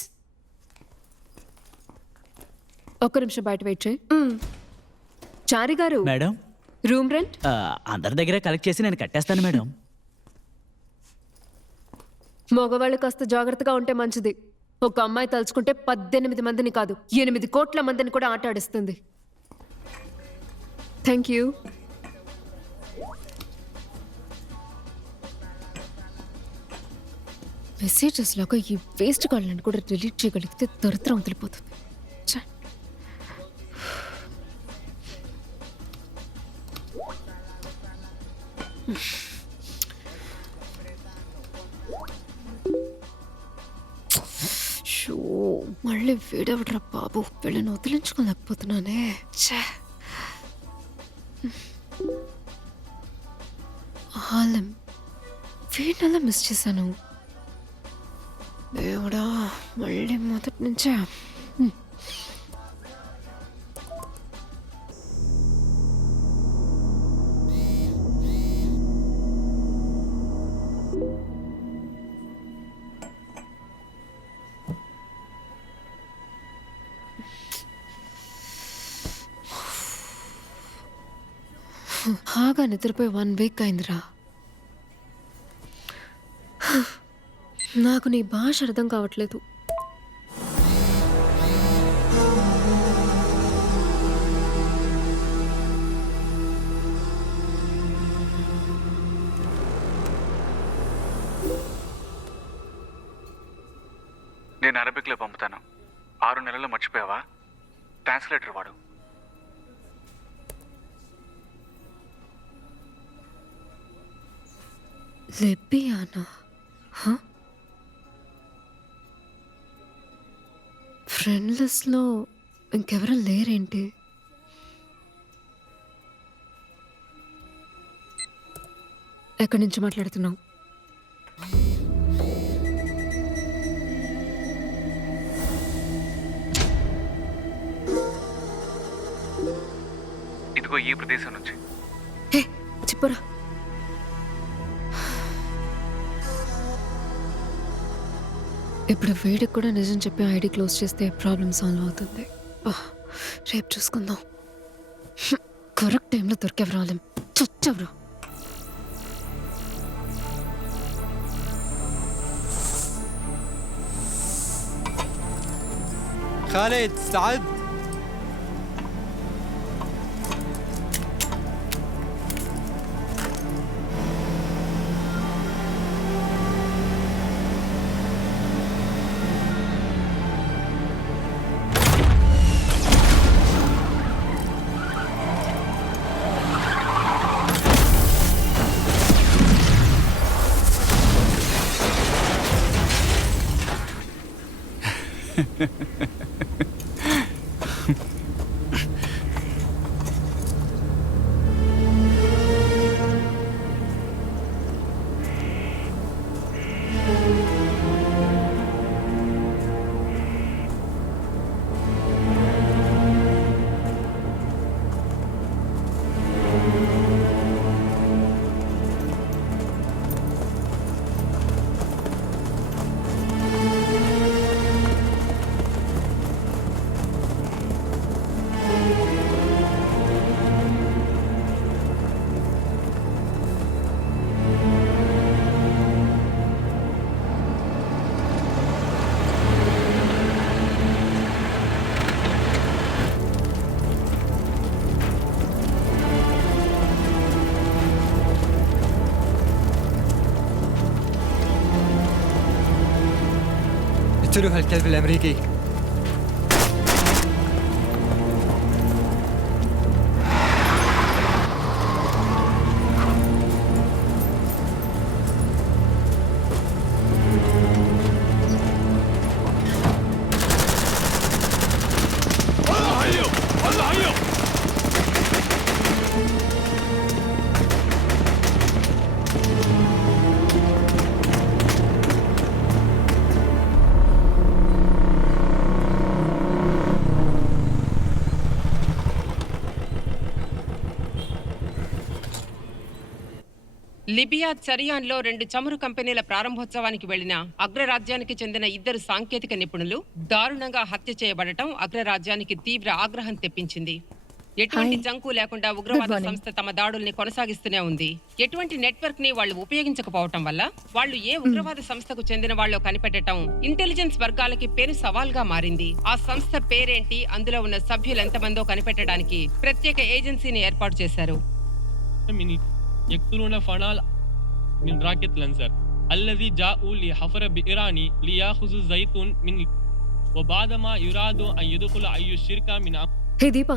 ఒక్క నిమిషం బయట వెయిట్ చేయి. చారి గారు, మేడం, రూమ్ రెంట్ అందరి దగ్గర కలెక్ట్ చేసి నేను కట్టేస్తాను మేడం. మగవాళ్ళు కాస్త జాగ్రత్తగా ఉంటే మంచిది. ఒక అమ్మాయి తలుచుకుంటే 18 మందిని కాదు 8 కోట్ల మందిని కూడా ఆటాడిస్తుంది. Thank you. మెసేజెస్ లాగా ఈ వేస్ట్ కాళ్ళని కూడా డిలీట్ చేయగలిగితే దరిద్రం వదిలిపోతుంది. ఛ. షో, మళ్ళీ వీడవడ్రా బాబు. వీళ్ళని వదిలించుకోలేకపోతున్నానే. ఆలం వీడినలా మిస్ చేశాను. దేవుడా, మళ్ళీ మొదటి నుంచే. బాగా నిద్రపోయి 1 వీక్ అయిందిరా. నాకు నీ భాష అర్థం కావట్లేదు. నేను అరబిక్లో పంపుతాను. 6 నెలల్లో మర్చిపోయావా? ట్రాన్స్లేటర్ వాడు. లెబ్బియానా? ఫ్రెండ్ లిస్ట్లో ఇంకెవరూ లేరేంటి? ఎక్కడి నుంచి మాట్లాడుతున్నావు? ఇదిగో ఈ ప్రదేశం నుంచి. చెప్పరా. ఇప్పుడు వీడికి కూడా నిజం చెప్పి ఐడి క్లోజ్ చేస్తే ప్రాబ్లం సాల్వ్ అవుతుంది. రేపు చూసుకుందాం. కరెక్ట్ టైంలో దొరికేవరా వాళ్ళం. చొచ్చవరా. خالد استعد. اقتلوها الكلب الأمريكي. లిబియా చరియాన్లో 2 చమురు కంపెనీల ప్రారంభోత్సవానికి వెళ్లిన అగ్రరాజ్యానికి చెందిన 2 సాంకేతిక నిపుణులు దారుణంగా హత్య చేయబడటం అగ్రరాజ్యానికి తీవ్ర ఆగ్రహం తెప్పించింది. ఎటువంటి జంకు లేకుండా ఉగ్రవాద సంస్థ తమ దాడుల్ని కొనసాగిస్తూనే ఉంది. ఎటువంటి నెట్వర్క్ ని వాళ్ళు ఉపయోగించకపోవటం వల్ల వాళ్ళు ఏ ఉగ్రవాద సంస్థకు చెందిన వాళ్ళో కనిపెట్టడం ఇంటెలిజెన్స్ వర్గాలకి పెను సవాల్గా మారింది. ఆ సంస్థ పేరేంటి, అందులో ఉన్న సభ్యులు ఎంతమందో కనిపెట్టడానికి ప్రత్యేక ఏజెన్సీని ఏర్పాటు చేశారు. يقتلون فنال من راكت لانسر الذي جاءوا لحفر بإيراني ليأخذوا الزيتون من وبعدما يراد أن يدخل أي الشركة من హే దీపా,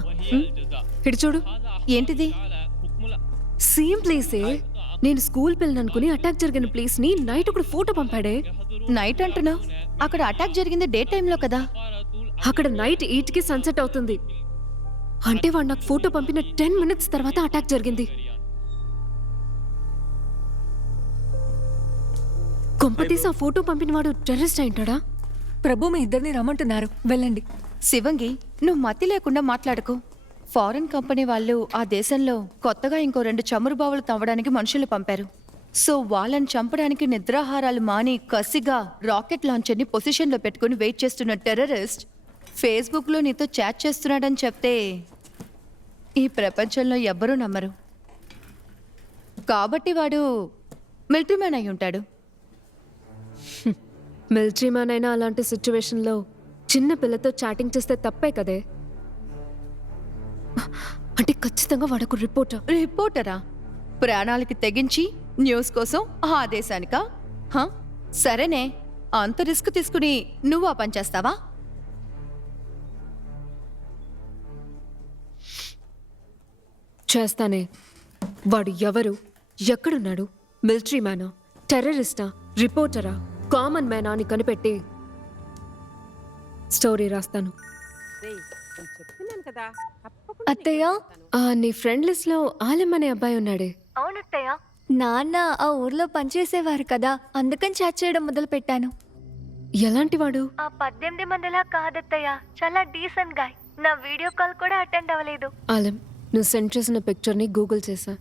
ఇటు చూడు. ఏంటిది? సేమ్ ప్లేసే. నేను స్కూల్ పిల్లననుకుని అటాక్ జరిగిన ప్లేస్ ని నైట్ ఒకడు ఫోటో పంపాడే. నైట్ అంటున్నావు? అక్కడ అటాక్ జరిగింది డే టైంలో కదా. అక్కడ నైట్ 8కి సన్సెట్ అవుతుంది. అంటే వాడు నాకు ఫోటో పంపిన 10 minutes తర్వాత అటాక్ జరిగింది. కొంపతీసి ఆ ఫోటో పంపినవాడు టెర్రరిస్ట్ అయింటాడా? ప్రభు మీ ఇద్దరిని రమ్మంటున్నారు, వెళ్ళండి. శివంగి, నువ్వు మతి లేకుండా మాట్లాడకు. ఫారెన్ కంపెనీ వాళ్ళు ఆ దేశంలో కొత్తగా ఇంకో 2 చమురు బావులు తవ్వడానికి మనుషులు పంపారు. సో వాళ్ళని చంపడానికి నిద్రాహారాలు మాని కసిగా రాకెట్ లాంచర్ని పొజిషన్లో పెట్టుకుని వెయిట్ చేస్తున్న టెర్రరిస్ట్ ఫేస్బుక్లో నీతో చాట్ చేస్తున్నాడని చెప్తే ఈ ప్రపంచంలో ఎవ్వరూ నమ్మరు. కాబట్టి వాడు మిలిటరీ మ్యాన్ అయి ఉంటాడు. మిలిటరీ మ్యాన్ అయినా అలాంటి సిచ్యువేషన్లో చిన్న పిల్లతో చాటింగ్ చేస్తే తప్పే కదే. అంటే ఖచ్చితంగా వాడకు రిపోర్టరా? ప్రాణాలకి తెగించి న్యూస్ కోసం ఆ దేశానికా? సరేనే, అంత రిస్క్ తీసుకుని నువ్వు ఆ పని చేస్తావా? చేస్తానే. వాడు ఎవరు, ఎక్కడున్నాడు, మిలిటరీ మ్యానా, టెర్రరిస్టా, రిపోర్టరా, కామన్ మ్యానా అని కనిపెట్టి స్టోరీ రాస్తాను. అత్తయ్య, నీ ఫ్రెండ్ లిస్ట్ లో ఆలెం అనే అబ్బాయి ఉన్నాడే. అవునత్తయ్య. నాన్న ఆ ఊర్లో పనిచేసేవారు కదా, అందుకని చాట్ చేయడం మొదలు పెట్టాను. ఎలాంటి వాడు? 18 మందిలా కాదత్తయ్య, చాలా డీసెంట్ గాయ్. నా వీడియో కాల్ కూడా అటెండ్ అవ్వలేదు. ఆలెం, నువ్వు సెండ్ చేసిన పిక్చర్ని గూగుల్ చేశా.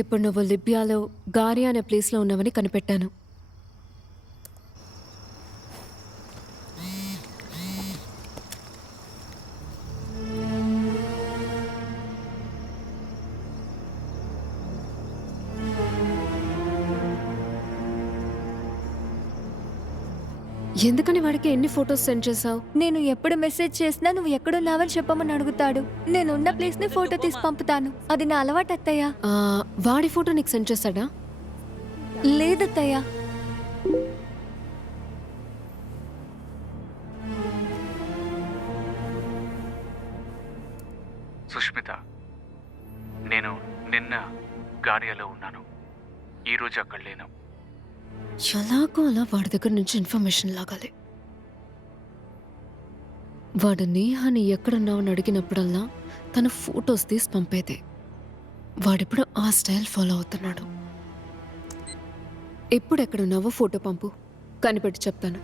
ఇప్పుడు నువ్వు లిబియాలో గారియా అనే ప్లేస్లో ఉన్నావని కనిపెట్టాను. ఎందుకని వాడికి ఎన్ని ఫొటోస్ సెండ్ చేసావు? నేను ఎప్పుడు మెసేజ్ చేసినా నువ్వు ఎక్కడున్నావని చెప్పమని అడుగుతాడు. నేను ఉన్న ప్లేస్ ని ఫోటో తీసి పంపుతాను. అది నా అలవాటు అత్తయ్య. వాడి ఫోటో నీకు సెండ్ చేశాడా? లేదత్తయ్య. సుష్మిత, నేను నిన్న గారియాలో ఉన్నాను, ఈరోజు అక్కడ లేను. ఎలాగో అలా వాడి దగ్గర నుంచి ఇన్ఫర్మేషన్ లాగాలి. వాడు నేహాని ఎక్కడున్నావని అడిగినప్పుడల్లా తన ఫొటోస్ తీసి పంపేదే. వాడిప్పుడు ఆ స్టైల్ ఫాలో అవుతున్నాడు. ఎప్పుడు ఎక్కడున్నావో ఫోటో పంపు, కనిపెట్టి చెప్తాను.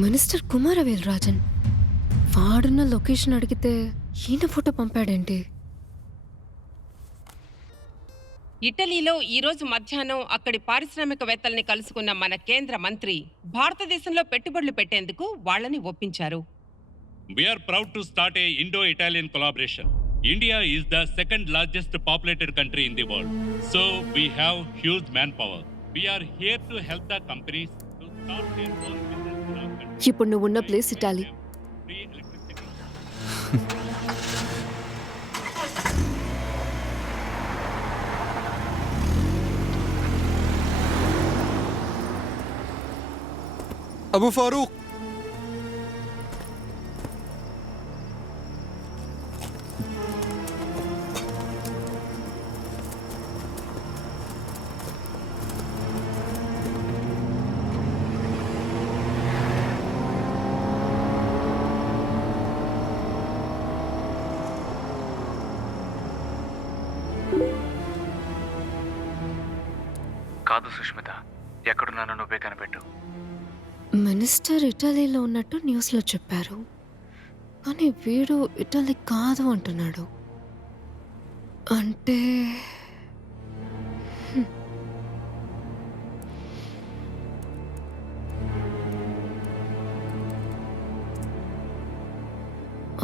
మినిస్టర్ కుమారవేల్ రాజన్ వాడున్న లొకేషన్ అడిగితే ఈయన ఫోటో పంపాడేంటి? ఇటలీలో ఈ రోజు మధ్యాహ్నం అక్కడి పారిశ్రామికవేత్తల్ని కలుసుకున్న మన కేంద్ర మంత్రి భారతదేశంలో పెట్టుబడులు పెట్టేందుకు వాళ్ళని ఒప్పించారు. We are proud to start a Indo-Italian collaboration. India is the second largest populated country in the world. So we have huge manpower. We are here to help the companies to start their own business in our country. ఇప్పుడు నువ్వు ఉన్న place Italy. Free electricity. Abu Farooq, కాదు సుష్మిత, ఎక్కడున్నానో నువ్వే కనిపెట్టు. Minister ఇటలీలో ఉన్నట్టు న్యూస్లో చెప్పారు, కానీ వీడు ఇటలీ కాదు అంటున్నాడు. అంటే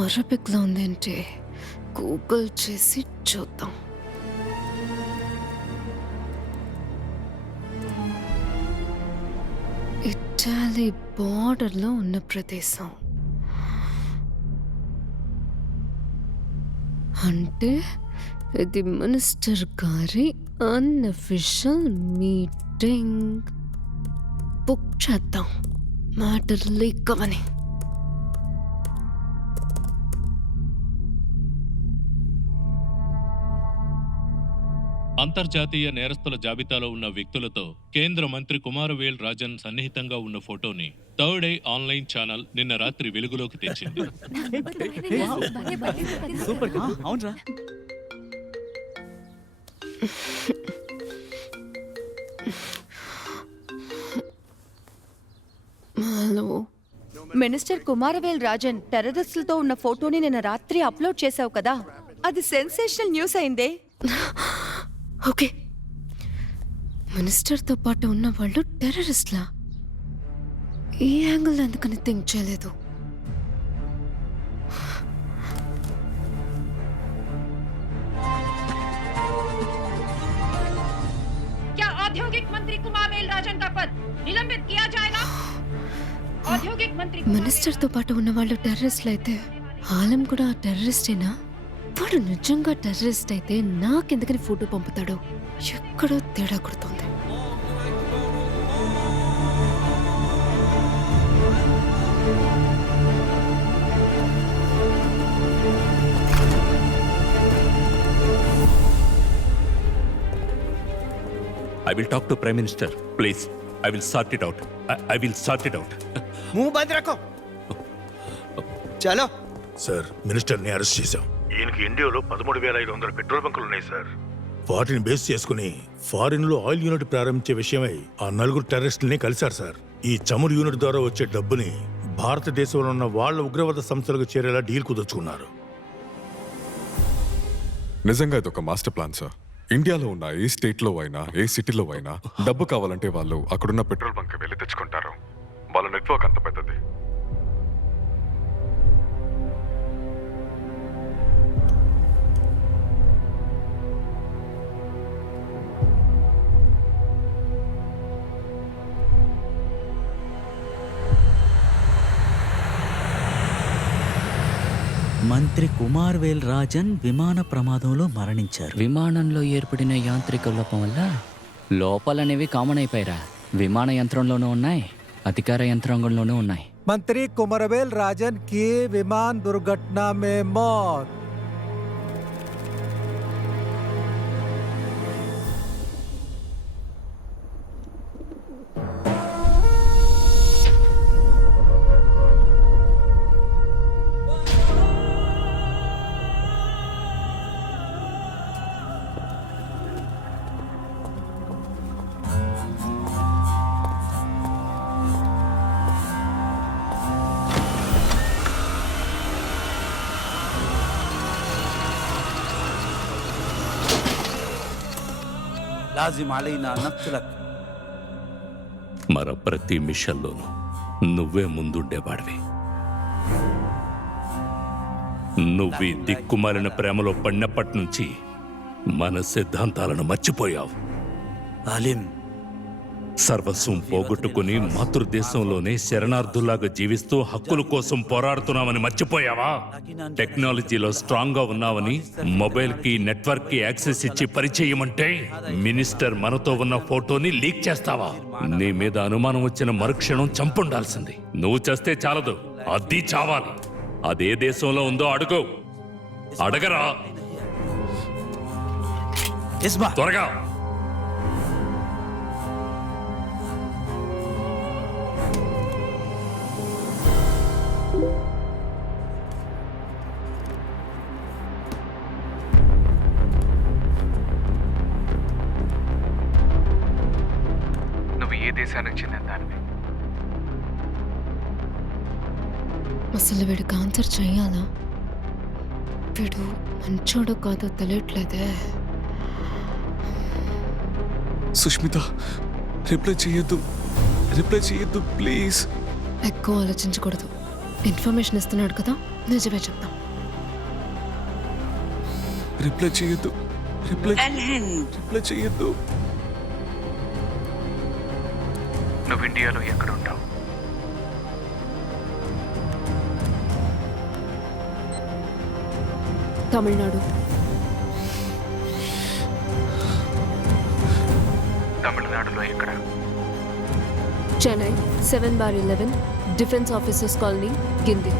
అరబిక్లో ఉందేంటి? గూగుల్ చేసి చూద్దాం. ఇటాలీ బార్డర్లో ఉన్న ప్రదేశం అంటే ఇది మినిస్టర్ గారి అన్అఫిషియల్ మీటింగ్. బుక్ చేద్దాం, మ్యాటర్ లీక్ అవని. అంతర్జాతీయ నేరస్తుల జాబితాలో ఉన్న వ్యక్తులతో కేంద్ర మంత్రి కుమారవేల్ రాజన్ సన్నిహితంగా ఉన్న ఫోటోని థర్డ్ ఐ ఆన్లైన్ ఛానల్ నిన్న రాత్రి వెలుగులోకి తెచ్చింది. అవునరా? హలో, మినిస్టర్ కుమారవేల్ రాజన్ టెర్రరిస్టులతో ఉన్న ఫోటోని నిన్న రాత్రి అప్లోడ్ చేశావు కదా, అది సెన్సేషనల్ న్యూస్ అయిందే. ఓకే, మినిస్టర్తో పాటు ఉన్న వాళ్ళు టెర్రరిస్ట్లా? ఈ యాంగిల్ ఎందుకని థింక్ చేయలేదు. क्या औद्योगिक मंत्री कुमारवेल राजन का पद निलंबित किया जाएगा? औद्योगिक मंत्री మినిస్టర్తో పాటు ఉన్న వాళ్ళు టెర్రరిస్ట్లు అయితే ఆలం కూడా టెర్రరిస్టేనా? వాడు నిజంగా టెర్రరిస్ట్ అయితే నాకెందుకని ఫోటో పంపుతాడు? ఎక్కడో తేడా కొడుతోంది. I will talk to Prime Minister. Please. I will sort it out. I will sort it out. मुंह बंद रखो. चलो. సార్, మినిస్టర్ని అరెస్ట్ చేశాం. ఈయనకి ఇండియాలో 13,500 పెట్రోల్ బంకులు ఉన్నాయి సార్. వాటిని బేస్ చేసుకుని ఫారిన్ లో ఆయిల్ యూనిట్ ప్రారంభించే విషయమై ఆ 4 టెర్రరిస్టుల్ని కలిశారు సార్. ఈ చమురు యూనిట్ ద్వారా వచ్చే డబ్బుని భారతదేశంలో ఉన్న వాళ్ళ ఉగ్రవాద సంస్థలకు చేరేలా డీల్ కుదుర్చుకున్నారు. నిజంగా ఇది ఒక మాస్టర్ ప్లాన్ సార్. ఇండియాలో ఉన్న ఏ స్టేట్లో అయినా ఏ సిటీలో అయినా డబ్బు కావాలంటే వాళ్ళు అక్కడున్న పెట్రోల్ బంక్ వెళ్ళి తెచ్చుకుంటారు. వాళ్ళ నెట్వర్క్ అంత పెద్దది. మంత్రి కుమారవేల్ రాజన్ విమాన ప్రమాదంలో మరణించారు. విమానంలో ఏర్పడిన యాంత్రిక లోపం వల్ల లోపాలనేవి కామన్ అయిపోయారా? విమాన యంత్రంలోనూ ఉన్నాయి, అధికార యంత్రాంగంలోనూ ఉన్నాయి. मंत्री कुमारवेल राजन की विमान दुर्घटना में मौत. لازم علينا نقتلك. మన ప్రతి మిషన్లోనూ నువ్వే ముందుండేవాడివి. నువ్వు దిక్కుమాలిన ప్రేమలో పడినప్పటి నుంచి మన సిద్ధాంతాలను మర్చిపోయావు. आलिम సర్వస్వం పోగొట్టుకుని మాతృదేశంలోనే శరణార్థుల్లాగా జీవిస్తూ హక్కుల కోసం పోరాడుతున్నామని మర్చిపోయావా? టెక్నాలజీలో స్ట్రాంగ్ గా ఉన్నావని మొబైల్ కి నెట్వర్క్ కి యాక్సెస్ ఇచ్చి పరిచయమంటే మినిస్టర్ మనతో ఉన్న ఫోటోని లీక్ చేస్తావా? నీ మీద అనుమానం వచ్చిన మరుక్షణం చంపుండాల్సింది. నువ్వు చేస్తే చాలదు, అది చావాలి. అదే దేశంలో ఉందో అడుగు. అడగరా త్వరగా. నువ్వు ఏ దేశానికి చెందిన దానివి? అసలు వీడికి ఆన్సర్ చెయ్యాలా? వీడు మంచోడో కాదో తెలియట్లేదే. సుష్మిత, రిప్లై చేయొద్దు ప్లీజ్. ఎక్కువ ఆలోచించకూడదు. ఇన్ఫర్మేషన్ ఇస్తున్నాడు కదా, నిజమే చెప్తాం. రిప్లై చేయొద్దు. నువ్వు ఇండియాలో ఎక్కడ ఉంటావు? తమిళనాడు. తమిళనాడులో ఎక్కడ? Chennai 7/11 defence officers colony, Guindy.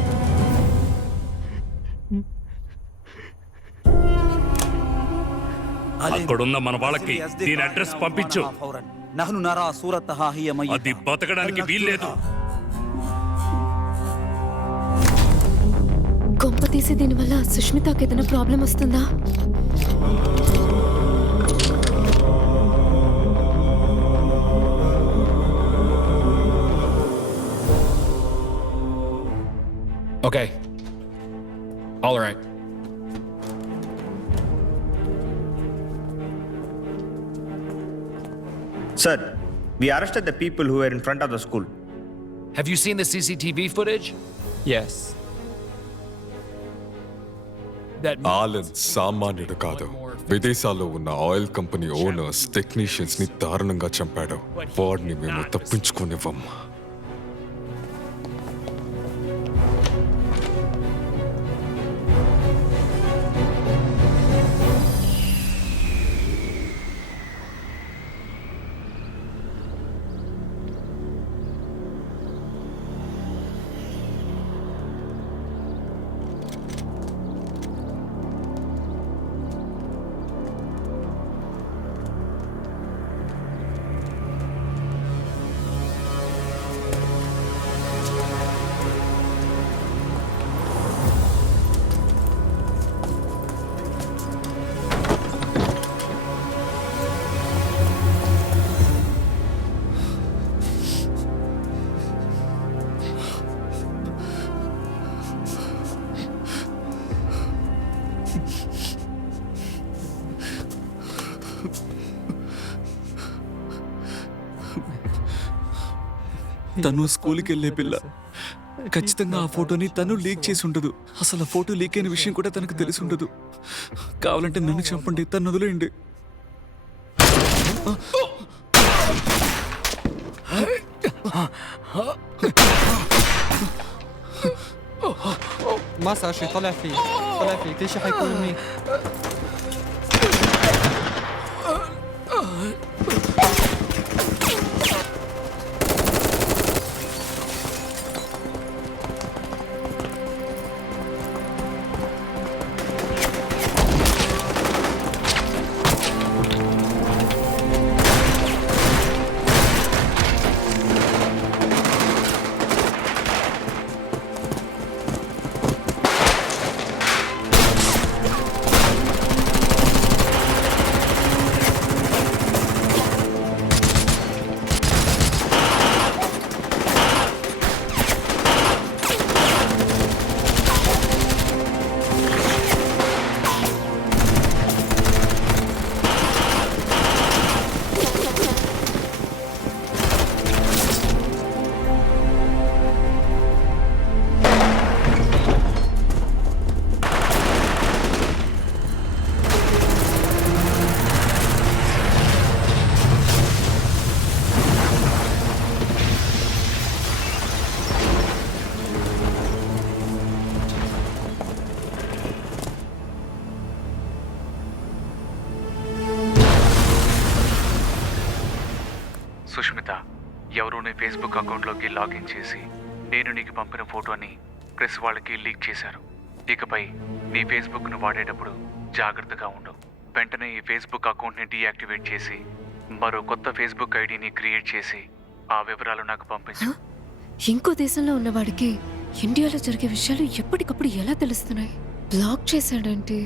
అక్కడున్న మన వాళ్ళకి దీని అడ్రస్ పంపించు. نحن نرى صورتها هي ميتة. అది బతకడానికి వీల్లేదు. కొంప తీసి దీనివల్ల సుష్మితకి ఏదైనా ప్రాబ్లం వస్తుందా? Okay. All right. Sir, we arrested the people who were in front of the school. Have you seen the CCTV footage? Yes. Alan సామాన్యుడు కాదు. విదేశాల్లో ఉన్న ఆయిల్ కంపెనీ ఓనర్స్, టెక్నీషియన్స్ ని దారుణంగా చంపాడు. వాడిని మేము తప్పించుకునివ్వం. తను స్కూల్కి వెళ్ళే పిల్ల. ఖచ్చితంగా ఆ ఫోటోని తను లీక్ చేసి ఉండదు. అసలు ఆ ఫోటో లీక్ అయిన విషయం కూడా తనకు తెలిసి ఉండదు. కావాలంటే నన్ను చంపండి, తను వదిలేయండి. ما صار شيء. طلع فيه ليش حيكون منيح. ఫేస్బుక్ అకౌంట్లోకి లాగిన్ చేసి నేను నీకు పంపిన ఫోటోని ప్రెస్ వాళ్ళకి లీక్ చేశారు. ఇకపై నీ ఫేస్బుక్ను వాడేటప్పుడు జాగ్రత్తగా ఉండు. వెంటనే ఈ ఫేస్బుక్ అకౌంట్ని డీయాక్టివేట్ చేసి మరో కొత్త ఫేస్బుక్ ఐడిని క్రియేట్ చేసి ఆ వివరాలు నాకు పంపించు. ఇంకో దేశంలో ఉన్నవాడికి ఇండియాలో జరిగే విషయాలు ఎప్పటికప్పుడు ఎలా తెలుస్తున్నాయి? బ్లాక్ చేశాడంటే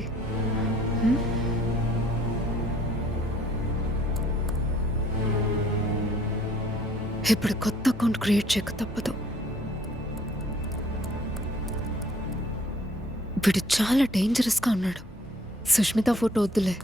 ఇప్పుడు కొత్త అకౌంట్ క్రియేట్ చేయక తప్పదు. వీడు చాలా డేంజరస్గా ఉన్నాడు. సుష్మిత ఫోటో వద్దులే.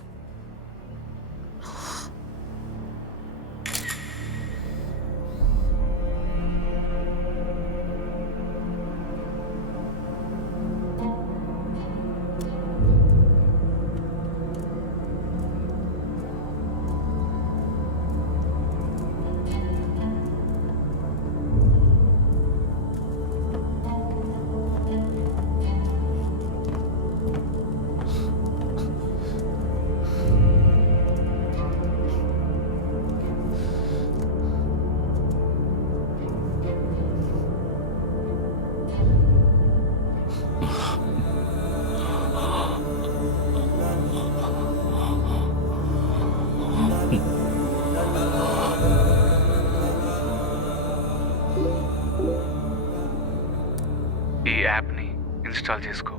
ఈ యాప్ని ఇన్స్టాల్ చేసుకో.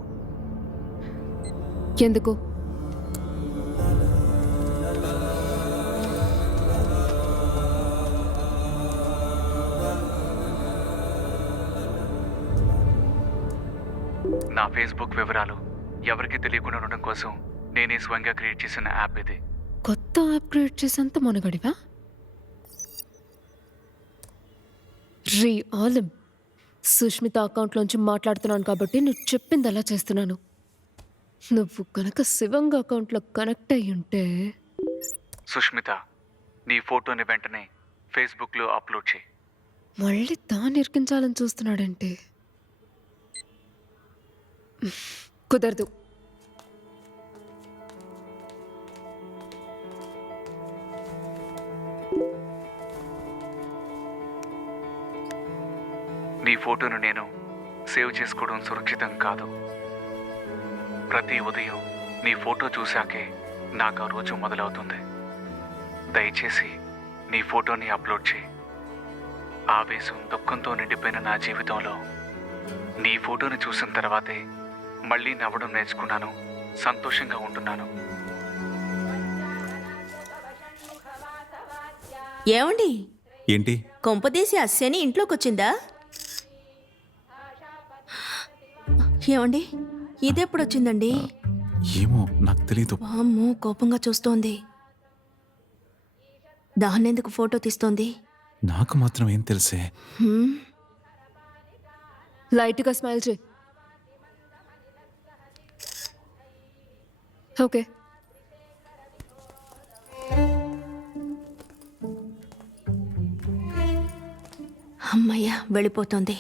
ఎందుకు? నా ఫేస్బుక్ వివరాలు ఎవరికి తెలియకుండా ఉండడం కోసం నేనే స్వయంగా క్రియేట్ చేసిన యాప్ ఇది. కొత్త యాప్ క్రియేట్ చేసేంత మొనగడివా? రీ ఆలం, సుష్మిత అకౌంట్లోంచి మాట్లాడుతున్నాను కాబట్టి నువ్వు చెప్పింది అలా చేస్తున్నాను. నువ్వు కనుక శివంగ అకౌంట్లో కనెక్ట్ అయ్యి ఉంటే... సుష్మిత, నీ ఫోటోని వెంటనే ఫేస్బుక్లో అప్లోడ్ చేయి. మళ్ళీ దాన్ని ఇరికించాలని చూస్తున్నాడంటే కుదరదు. నీ ఫోటోను నేను సేవ్ చేసుకోవడం సురక్షితం కాదు. ప్రతి ఉదయం నీ ఫోటో చూశాకే నాకు ఆ రోజు మొదలవుతుంది. దయచేసి నీ ఫోటోని అప్లోడ్ చేయి. ఆవేశం దుఃఖంతో నిండిపోయిన నా జీవితంలో నీ ఫోటోని చూసిన తర్వాతే మళ్ళీ నవ్వడం నేర్చుకున్నాను, సంతోషంగా ఉంటున్నాను. ఏమండి, ఏంటి? కొంపదీసి అస్యని ఇంట్లోకి వచ్చిందా? ఏమండి, ఇదెప్పుడు వచ్చిందండి? ఏమో నాకు తెలీదు. అమ్మో, కోపంగా చూస్తోంది. దాన్నెందుకు ఫోటో తీస్తోంది? నాకు మాత్రం ఏం తెలుసే. లైట్గా స్మైల్ చేయి. ఓకే. అమ్మయ్య, వెళ్ళిపోతుంది.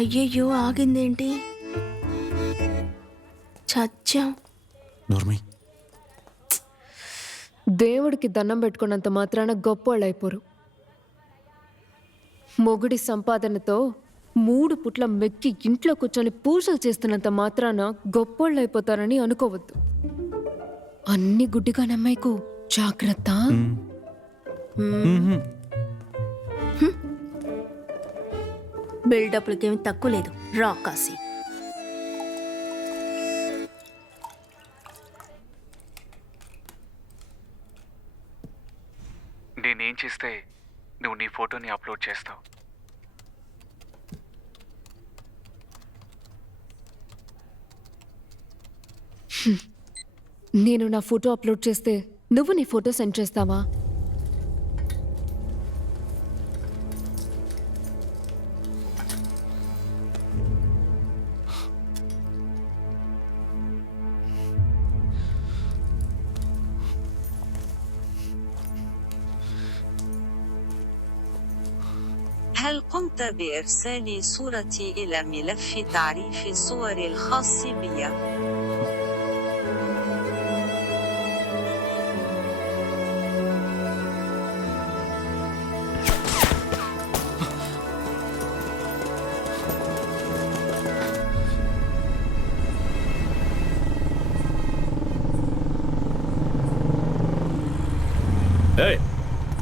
అయ్యయ్యో, ఆగిందేంటి? చచ్చాం. నోర్మి, దేవుడికి దండం పెట్టుకున్నంత మాత్రాన గొప్పోళ్ళు అయిపోరు. మొగుడి సంపాదనతో 3 పుట్ల మెక్కి ఇంట్లో కూర్చొని పూజలు చేస్తున్నంత మాత్రాన గొప్పోళ్ళు అయిపోతారని అనుకోవద్దు. అన్ని గుడ్డిగా నమ్మాయికు జాగ్రత్త. బిల్డప్లకేమి తక్కువ లేదు. రా కాసి. నేనేం చేస్తే నువ్వు నీ ఫోటోని అప్లోడ్ చేస్తావు? నేను నా ఫోటో అప్లోడ్ చేస్తే నువ్వు నీ ఫోటో సెండ్ చేస్తావా? هل قمت بإرسال صورتي إلى ملف تعريف الصور الخاص بي؟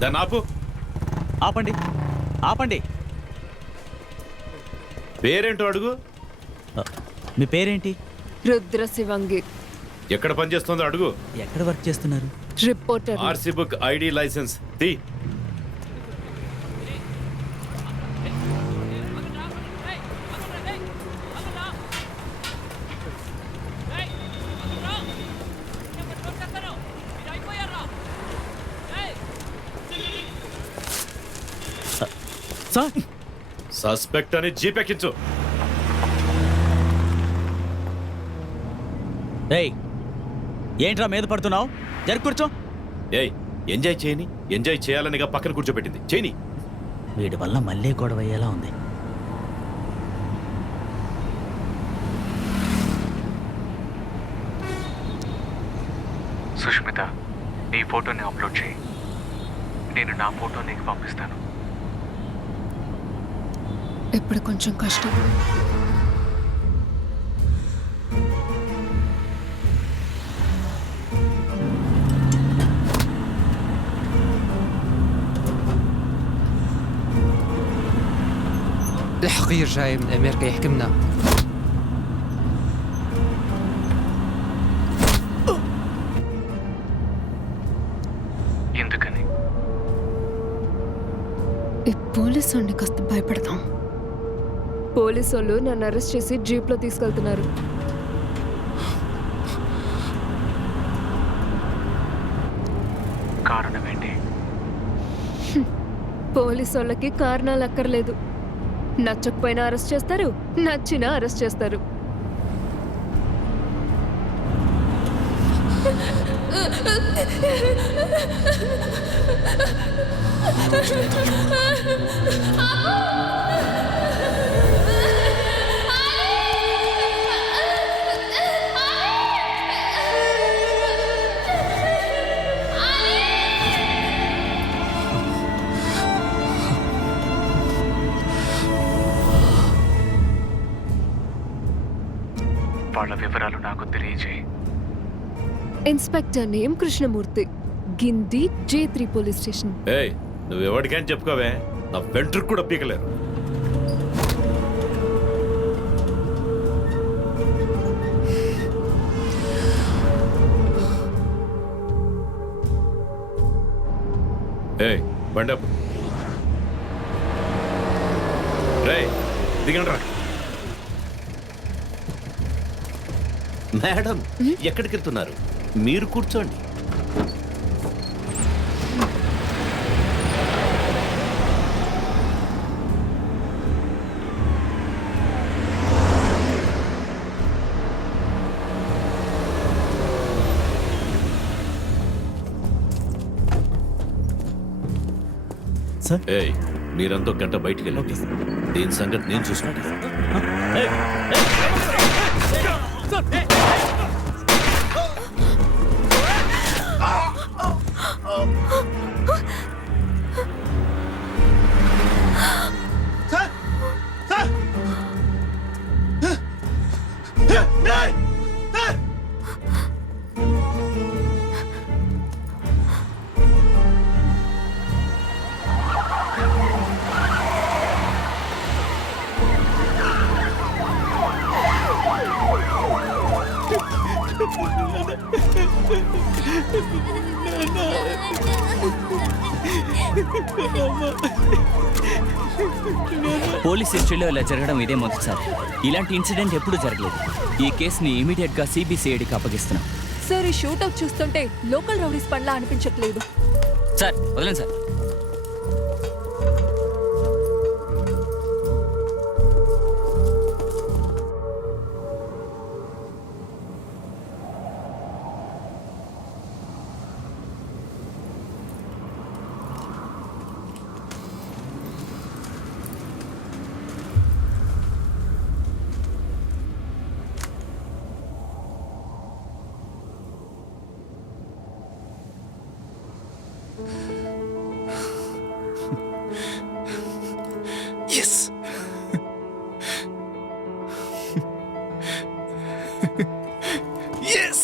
దాన్ని ఆపు. ఆపండి ఆపండి. పేరేంటో అడుగు. మీ పేరేంటి? రుద్ర శివంగి. ఎక్కడ పనిచేస్తుందో అడుగు. ఎక్కడ వర్క్ చేస్తున్నారు? Reporter. RC book, ID, license తీ. సస్పెక్ట్ అని జీపెక్కించు. ఏయ్ ఏంట్రా మీద పడుతున్నావు? జరి కూర్చో. ఏయ్ ఎంజాయ్ చేయని, ఎంజాయ్ చేయాలనిగా పక్కన కూర్చోబెట్టింది. చేయని. వీడి వల్ల మళ్ళీ గొడవ అయ్యేలా ఉంది. సుష్మిత, నీ ఫోటోని అప్లోడ్ చేయి. నేను నా ఫోటో నీకు పంపిస్తాను. ఇప్పుడు కొంచెం కష్టం. الحقير جاي من امريكا يحكمنا. ఎందుకని? ఈ పోలీసు వాడిని కాస్త భయపడతాం. పోలీసు వాళ్ళు నన్ను అరెస్ట్ చేసి జీప్లో తీసుకెళ్తున్నారు. కారణం ఏంటి? పోలీసు వాళ్ళకి కారణాలు అక్కర్లేదు. నచ్చకపోయినా అరెస్ట్ చేస్తారు, నచ్చినా అరెస్ట్ చేస్తారు. వాళ్ళ వివరాలు నాకు తెలియజేయి. Inspector name Krishnamurthy, Guindy J3 police station. ఏయ్ నువ్వు ఎవరికైనా చెప్పుకోవే, నా వెంట్రుకు కూడా పీకలేరు. ఏయ్ బండపు రే దిగండి రా. మేడం, ఎక్కడికి వెళ్తున్నారు? మీరు కూర్చోండి. ఏయ్ మీరంతా గంట బయటికి వెళ్ళండి. దీని సంగతి నేను చూసుకుంటాను. పోలీస్ హిస్టరీలో ఇలా జరగడం ఇదే మొదటిసారి. ఇలాంటి ఇన్సిడెంట్ ఎప్పుడూ జరగలేదు. ఈ కేసుని ఇమీడియట్గా సిబిసిఐడికి అప్పగిస్తున్నాం. సార్, ఈ షూటౌట్ చూస్తుంటే లోకల్ రౌడీస్ పనిలా అనిపించట్లేదు. సార్ వదలండి సార్. Yes. Yes.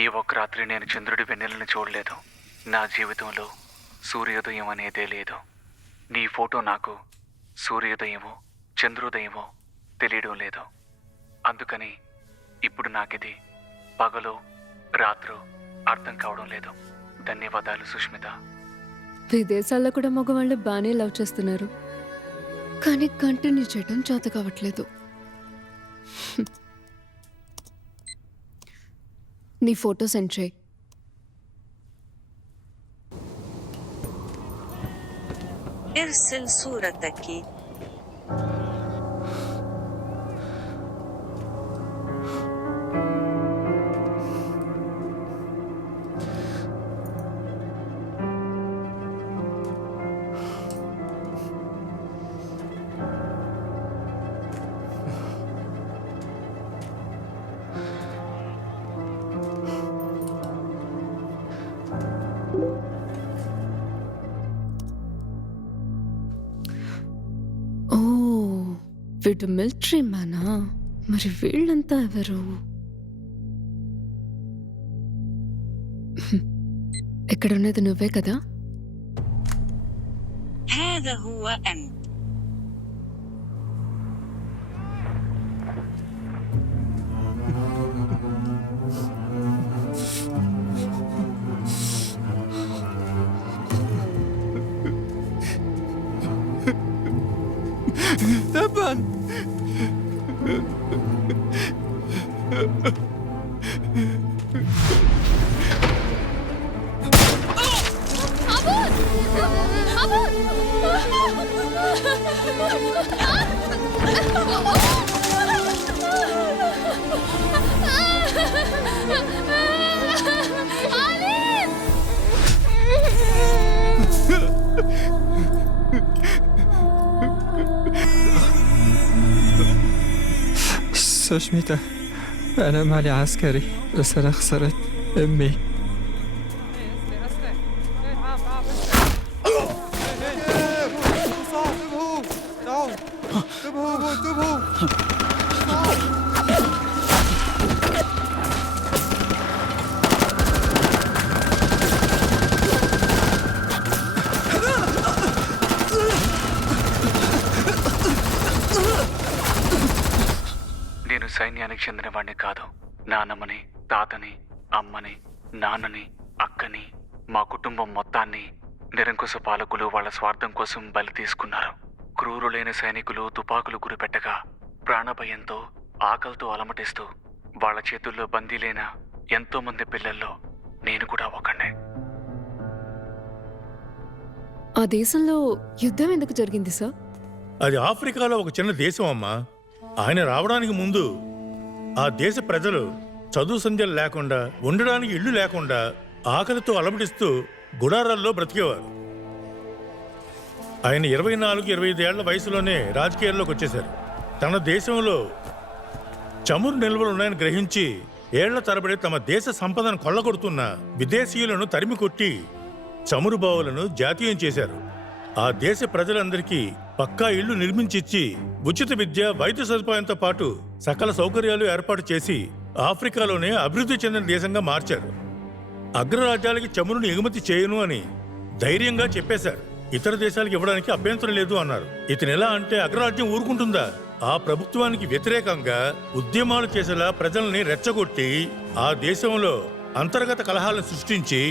ఏ ఒక్క రాత్రి నేను చంద్రుడి వెన్నెలను చూడలేదు. నా జీవితంలో సూర్యోదయం అనేదే లేదు. నీ ఫోటో నాకు సూర్యోదయమో చంద్రోదయమో తెలియడం లేదు. అందుకని ఇప్పుడు నాకిది పగలు రాత్రు అర్థం కావడం లేదు. ధన్యవాదాలు సుష్మిత. విదేశాల్లో కూడా మగవాళ్ళు బాగానే లవ్ చేస్తున్నారు, కానీ కంటిన్యూ చేయడం చేత కావట్లేదు. నీ ఫోటో సెండ్ చేయి. ارسل صورتك. ఓ, వీడు మిలిటరీ మ్యానా? మరి వీళ్ళంతా ఎవరు? ఇక్కడ ఉన్నది నువ్వే కదా? هذا هو أنت. طبعا سوشميتا، أنا مالي عسكري بس أنا خسرت أمي. నేను సైన్యానికి చెందిన వాడిని కాదు. నాన్నమ్మని, తాతని, అమ్మని, నాన్నని, అక్కని, మా కుటుంబం మొత్తాన్ని నిరంకుశ పాలకులు వాళ్ళ స్వార్థం కోసం బలి తీసుకున్నారు. క్రూరులైన సైనికులు తుపాకులు గురిపెట్టగా ప్రాణభయంతో ఆకలితో అలమటిస్తూ వాళ్ళ చేతుల్లో బందీలైన ఎంతో మంది పిల్లల్లో నేను కూడా ఒకనే. ఆ దేశంలో యుద్ధం ఎందుకు జరిగింది సార్? అది ఆఫ్రికాలో ఒక చిన్న దేశం అమ్మా. ఆయన రావడానికి ముందు ఆ దేశ ప్రజలు చదువు సంధ్యలు లేకుండా, ఉండడానికి ఇళ్ళు లేకుండా, ఆకలితో అలమటిస్తూ గుడారాల్లో బ్రతికేవారు. ఆయన 24-25 ఏళ్ల వయసులోనే రాజకీయాల్లోకి వచ్చేశారు. తన దేశంలో చమురు నిల్వలు ఉన్నాయని గ్రహించి ఏళ్ల తరబడి తమ దేశ సంపదను కొల్లగొడుతున్న విదేశీయులను తరిమి కొట్టి చమురు బావులను జాతీయం చేశారు. ఆ దేశ ప్రజలందరికీ పక్కా ఇళ్లు నిర్మించిచ్చి ఉచిత విద్య, వైద్య సదుపాయంతో పాటు సకల సౌకర్యాలు ఏర్పాటు చేసి ఆఫ్రికాలోనే అభివృద్ధి చెందిన దేశంగా మార్చారు. అగ్రరాజ్యాలకి చమురును ఎగుమతి చేయను అని ధైర్యంగా చెప్పేశారు. ఇతర దేశాలకు ఇవ్వడానికి అభ్యంతరం లేదు అన్నారు. ఇతను ఎలా అంటే అగ్రరాజ్యం ఊరుకుంటుందా? ఆ ప్రభుత్వానికి వ్యతిరేకంగా ఉద్యమాలు చేసేలా ప్రజల్ని రెచ్చగొట్టి ఆ దేశంలో అంతర్గత కలహాలను సృష్టించి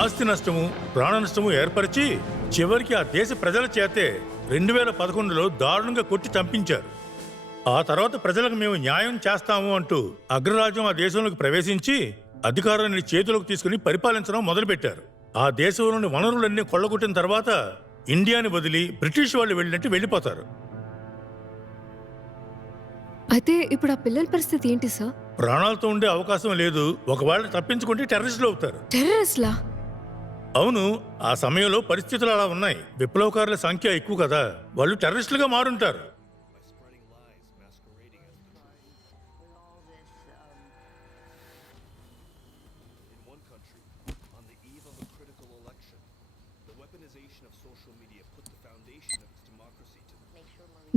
ఆస్తి నష్టము, ప్రాణ నష్టము ఏర్పరిచి చివరికి ఆ దేశ ప్రజల చేతే 2011లో దారుణంగా కొట్టి చంపించారు. ఆ తర్వాత ప్రజలకు మేము న్యాయం చేస్తాము అంటూ అగ్రరాజ్యం ఆ దేశంలోకి ప్రవేశించి అధికారాన్ని చేతులకు తీసుకుని పరిపాలించడం మొదలుపెట్టారు. ఆ దేశంలోని వనరులన్నీ కొల్లగొట్టిన తర్వాత ఇండియాని వదిలి బ్రిటిష్ వాళ్ళు వెళ్ళినట్టు వెళ్ళిపోతారు. అయితే ఇప్పుడు ఆ పిల్లల పరిస్థితి ఏంటి సార్? ప్రాణాలతో ఉండే అవకాశం లేదు. ఒకవేళ తప్పించుకుంటే టెర్రరిస్టులు అవుతారు. టెర్రరిస్ట్లా? అవును, ఆ సమయంలో పరిస్థితులు అలా ఉన్నాయి. విప్లవకారుల సంఖ్య ఎక్కువ కదా, వాళ్ళు టెర్రరిస్టులుగా మారుంటారు.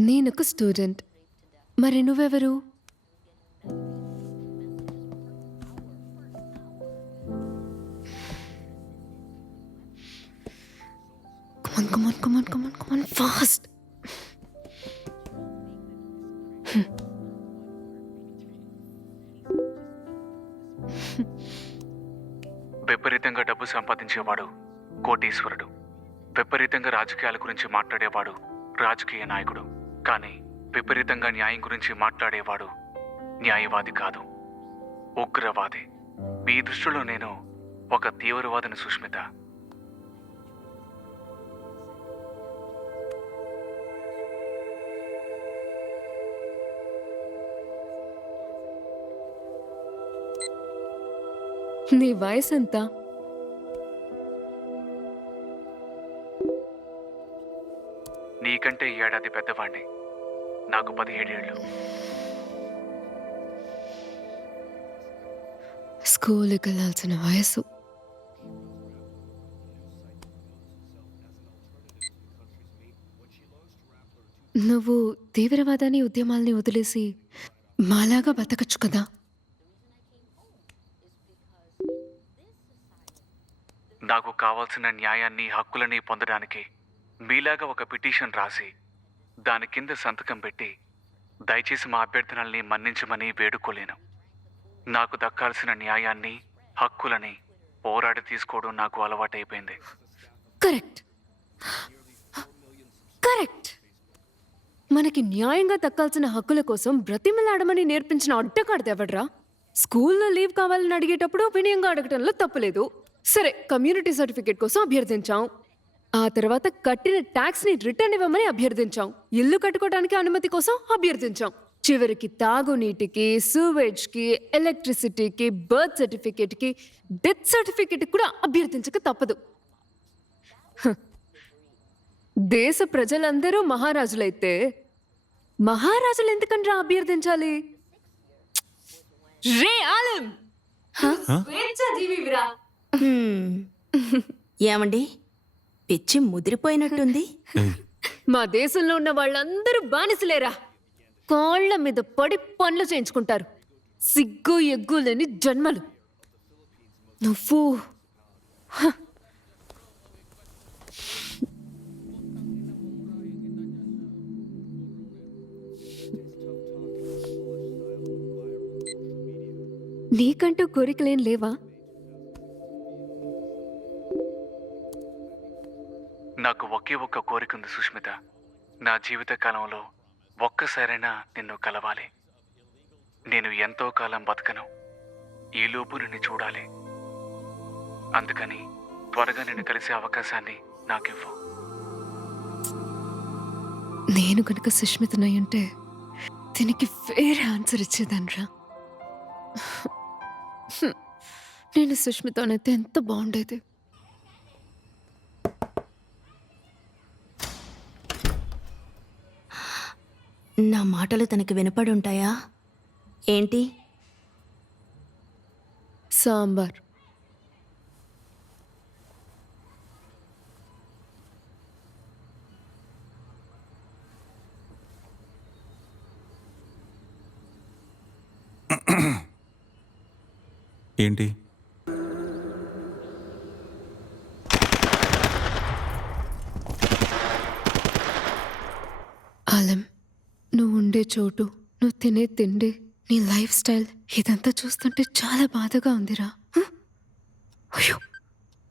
నేనొక స్టూడెంట్, మరి నువ్వెవరు? Come on, fast. విపరీతంగా డబ్బు సంపాదించేవాడు కోటీశ్వరుడు. విపరీతంగా రాజకీయాల గురించి మాట్లాడేవాడు రాజకీయ నాయకుడు. కానీ విపరీతంగా న్యాయం గురించి మాట్లాడేవాడు న్యాయవాది కాదు, ఉగ్రవాది. మీ దృష్టిలో నేను ఒక తీవ్రవాదిని సుష్మిత. నీ వయసు ఎంత? నీకంటే ఏడాది పెద్దవాణ్ణి. నాకు 17 ఏళ్ళు. స్కూల్కి వెళ్ళాల్సిన వయసు. నువ్వు తీవ్రవాదాన్ని ఉద్యమాల్ని వదిలేసి మాలాగా బతకచ్చు కదా. నాకు కావాల్సిన న్యాయాన్ని హక్కులని పొందడానికి మీలాగా ఒక పిటిషన్ రాసి దాని కింద సంతకం పెట్టి దయచేసి మా అభ్యర్థనల్ని మన్నించమని వేడుకోలేను. నాకు దక్కాల్సిన న్యాయాన్ని హక్కులని పోరాడి తీసుకోవడం నాకు అలవాటైపోయింది. కరెక్ట్. మనకి న్యాయంగా దక్కాల్సిన హక్కుల కోసం బ్రతిమలాడమని నేర్పించిన అడ్డకాడదెవడ్రా? స్కూల్లో లీవ్ కావాలని అడిగేటప్పుడు వినయంగా అడగటంలో తప్పులేదు. సరే, కమ్యూనిటీ సర్టిఫికేట్ కోసం అభ్యర్థించాం. ఆ తర్వాత కట్టిన ట్యాక్స్ ని రిటర్న్ ఇవ్వమని అభ్యర్థించాం. ఇల్లు కట్టుకోవడానికి అనుమతి కోసం అభ్యర్థించాం. చివరికి తాగునీటికి, సూవేజ్ కి, ఎలక్ట్రిసిటీకి, బర్త్ సర్టిఫికేట్ కి, డెత్ సర్టిఫికేట్ కూడా అభ్యర్థించక తప్పదు. దేశ ప్రజలందరూ మహారాజులైతే మహారాజులు ఎందుకనరా అభ్యర్థించాలి? రే ఆలం, ఏమండి, పిచ్చి ముదిరిపోయినట్టుంది. మా దేశంలో ఉన్న వాళ్ళందరూ బానిసలేరా? కాళ్ళ మీద పడి పనులు చేయించుకుంటారు. సిగ్గు ఎగ్గు లేని జన్మలు. నువ్వు నీకంటూ కోరికలేం లేవా? నాకు ఒకే ఒక్క కోరిక ఉంది సుష్మిత. నా జీవిత కాలంలో ఒక్కసారైనా నిన్ను కలవాలి. నేను ఎంతో కాలం బతకను, ఈలోపు నిన్ను చూడాలి. అందుకని త్వరగా నిన్ను కలిసే అవకాశాన్ని నాకివ్వు. నేను కనుక సుష్మితనయ్యుంటే దీనికి వేరే ఆన్సర్ ఇచ్చేదాన్రా. నేను సుష్మితనైతే ఎంత బాగుండేది. నా మాటలు తనకి వినపడి ఉంటాయా ఏంటి? సాంబార్. ఏంటి? ఆలం, నువ్వు ఉండే చోటు, నువ్వు తినే తిండి, నీ లైఫ్ స్టైల్ ఇదంతా చూస్తుంటే చాలా బాధగా ఉందిరా. అయ్యో,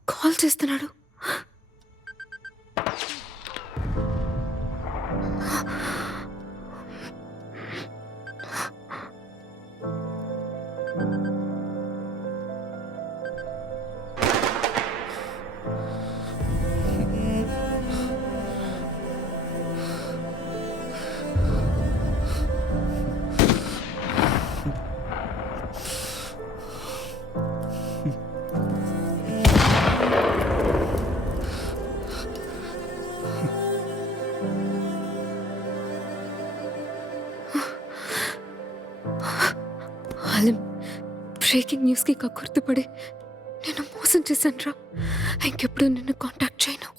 కాల్ చేస్తున్నాడు. సాలిం, బ్రేకింగ్ న్యూస్కి కక్కుర్తిపడి నేను మోసం చేశాను రా. ఇంకెప్పుడు నిన్ను కాంటాక్ట్ చేయను.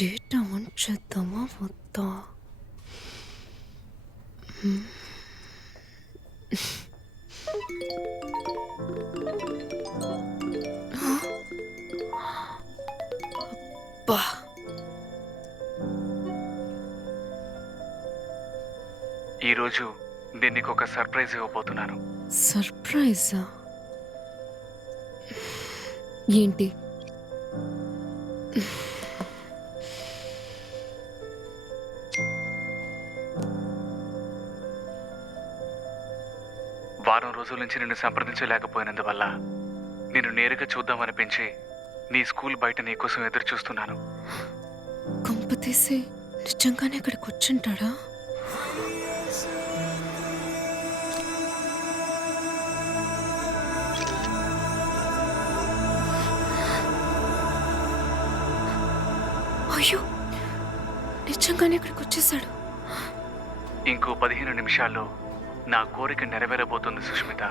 డేటా ఆన్ చేద్దామా వద్దా? అబ్బా, ఈరోజు నేను నీకు ఒక సర్ప్రైజ్ ఇవ్వబోతున్నాను. సర్ప్రైజా? ఏంటి? వారం రోజుల నుంచి నిన్ను సంప్రదించలేకపోయినందువల్ల నిన్ను నేరుగా చూద్దామనిపించి నీ స్కూల్ బయట నీకోసం ఎదురు చూస్తున్నాను. కొంపతీసి నిజంగానే ఇక్కడికి వచ్చుంటాడా? అయ్యో, నిజంగానే ఇక్కడికి వచ్చేసాడు. ఇంకో 15 నిమిషాల్లో నా కోరిక నెరవేరబోతుంది సుష్మిత.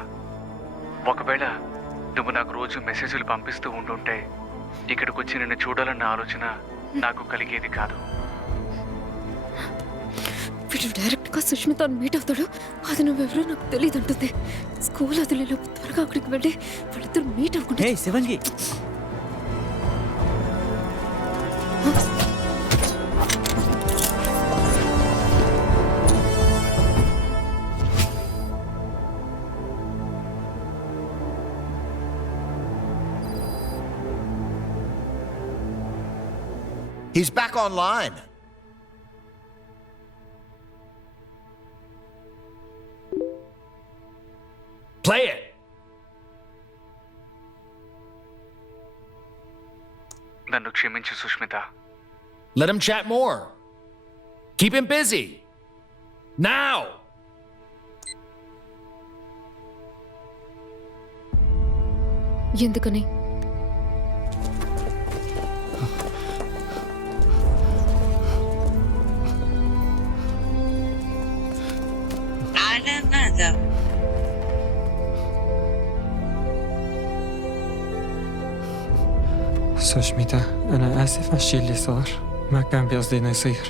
ఒకవేళ నువ్వు నాకు రోజు మెసేజ్లు పంపిస్తూ ఉంటుంటే ఇక్కడికి వచ్చి నిన్ను చూడాలన్న ఆలోచన నాకు కలిగేది కాదు. వీడు డైరెక్ట్గా సుష్మితను మీట్ అవుతాడు. అది నువ్వెవరో నాకు తెలియదు అంటుంది. స్కూల్ వదిలేలోపు త్వరగా అక్కడికి వెళ్ళి వాళ్ళిద్దరు మీట్ అవ్వకుండా. శివంగి, He's back online. Play it. నన్ను క్షమించు Sushmita. Let him chat more. Keep him busy. Now. ఎందుకని? على ماذا؟ سوشميتا، أنا آسف على الشي اللي صار، ما كان بقصدي إنه يصير.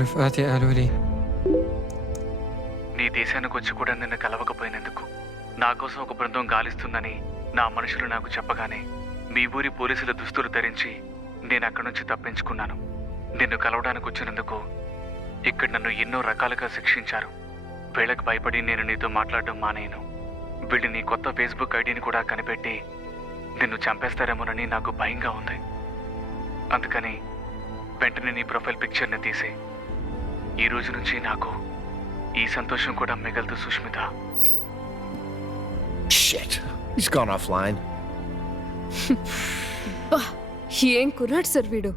رفقاتي قالوا لي నీ దేశానికి వచ్చి కూడా నిన్ను కలవకపోయినందుకు, నా కోసం ఒక బృందం గాలిస్తుందని నా మనుషులు నాకు చెప్పగానే మీ ఊరి పోలీసుల దుస్తులు ధరించి నేను అక్కడి నుంచి తప్పించుకున్నాను. నిన్ను కలవడానికి వచ్చినందుకు ఇక్కడ నన్ను ఎన్నో రకాలుగా శిక్షించారు. వీళ్ళకి భయపడి నేను నీతో మాట్లాడడం మానేయను. వీళ్ళు నీ కొత్త ఫేస్బుక్ ఐడిని కూడా కనిపెట్టి నిన్ను చంపేస్తారేమోనని నాకు భయంగా ఉంది. అందుకని వెంటనే నీ ప్రొఫైల్ పిక్చర్ని తీసి ఈ రోజు నుంచి నాకు ఈ సంతోషం కూడా మిగలదు Sushmita. Shit. He's gone offline. బా, ఏం కుర్రాడు సార్ వీడు.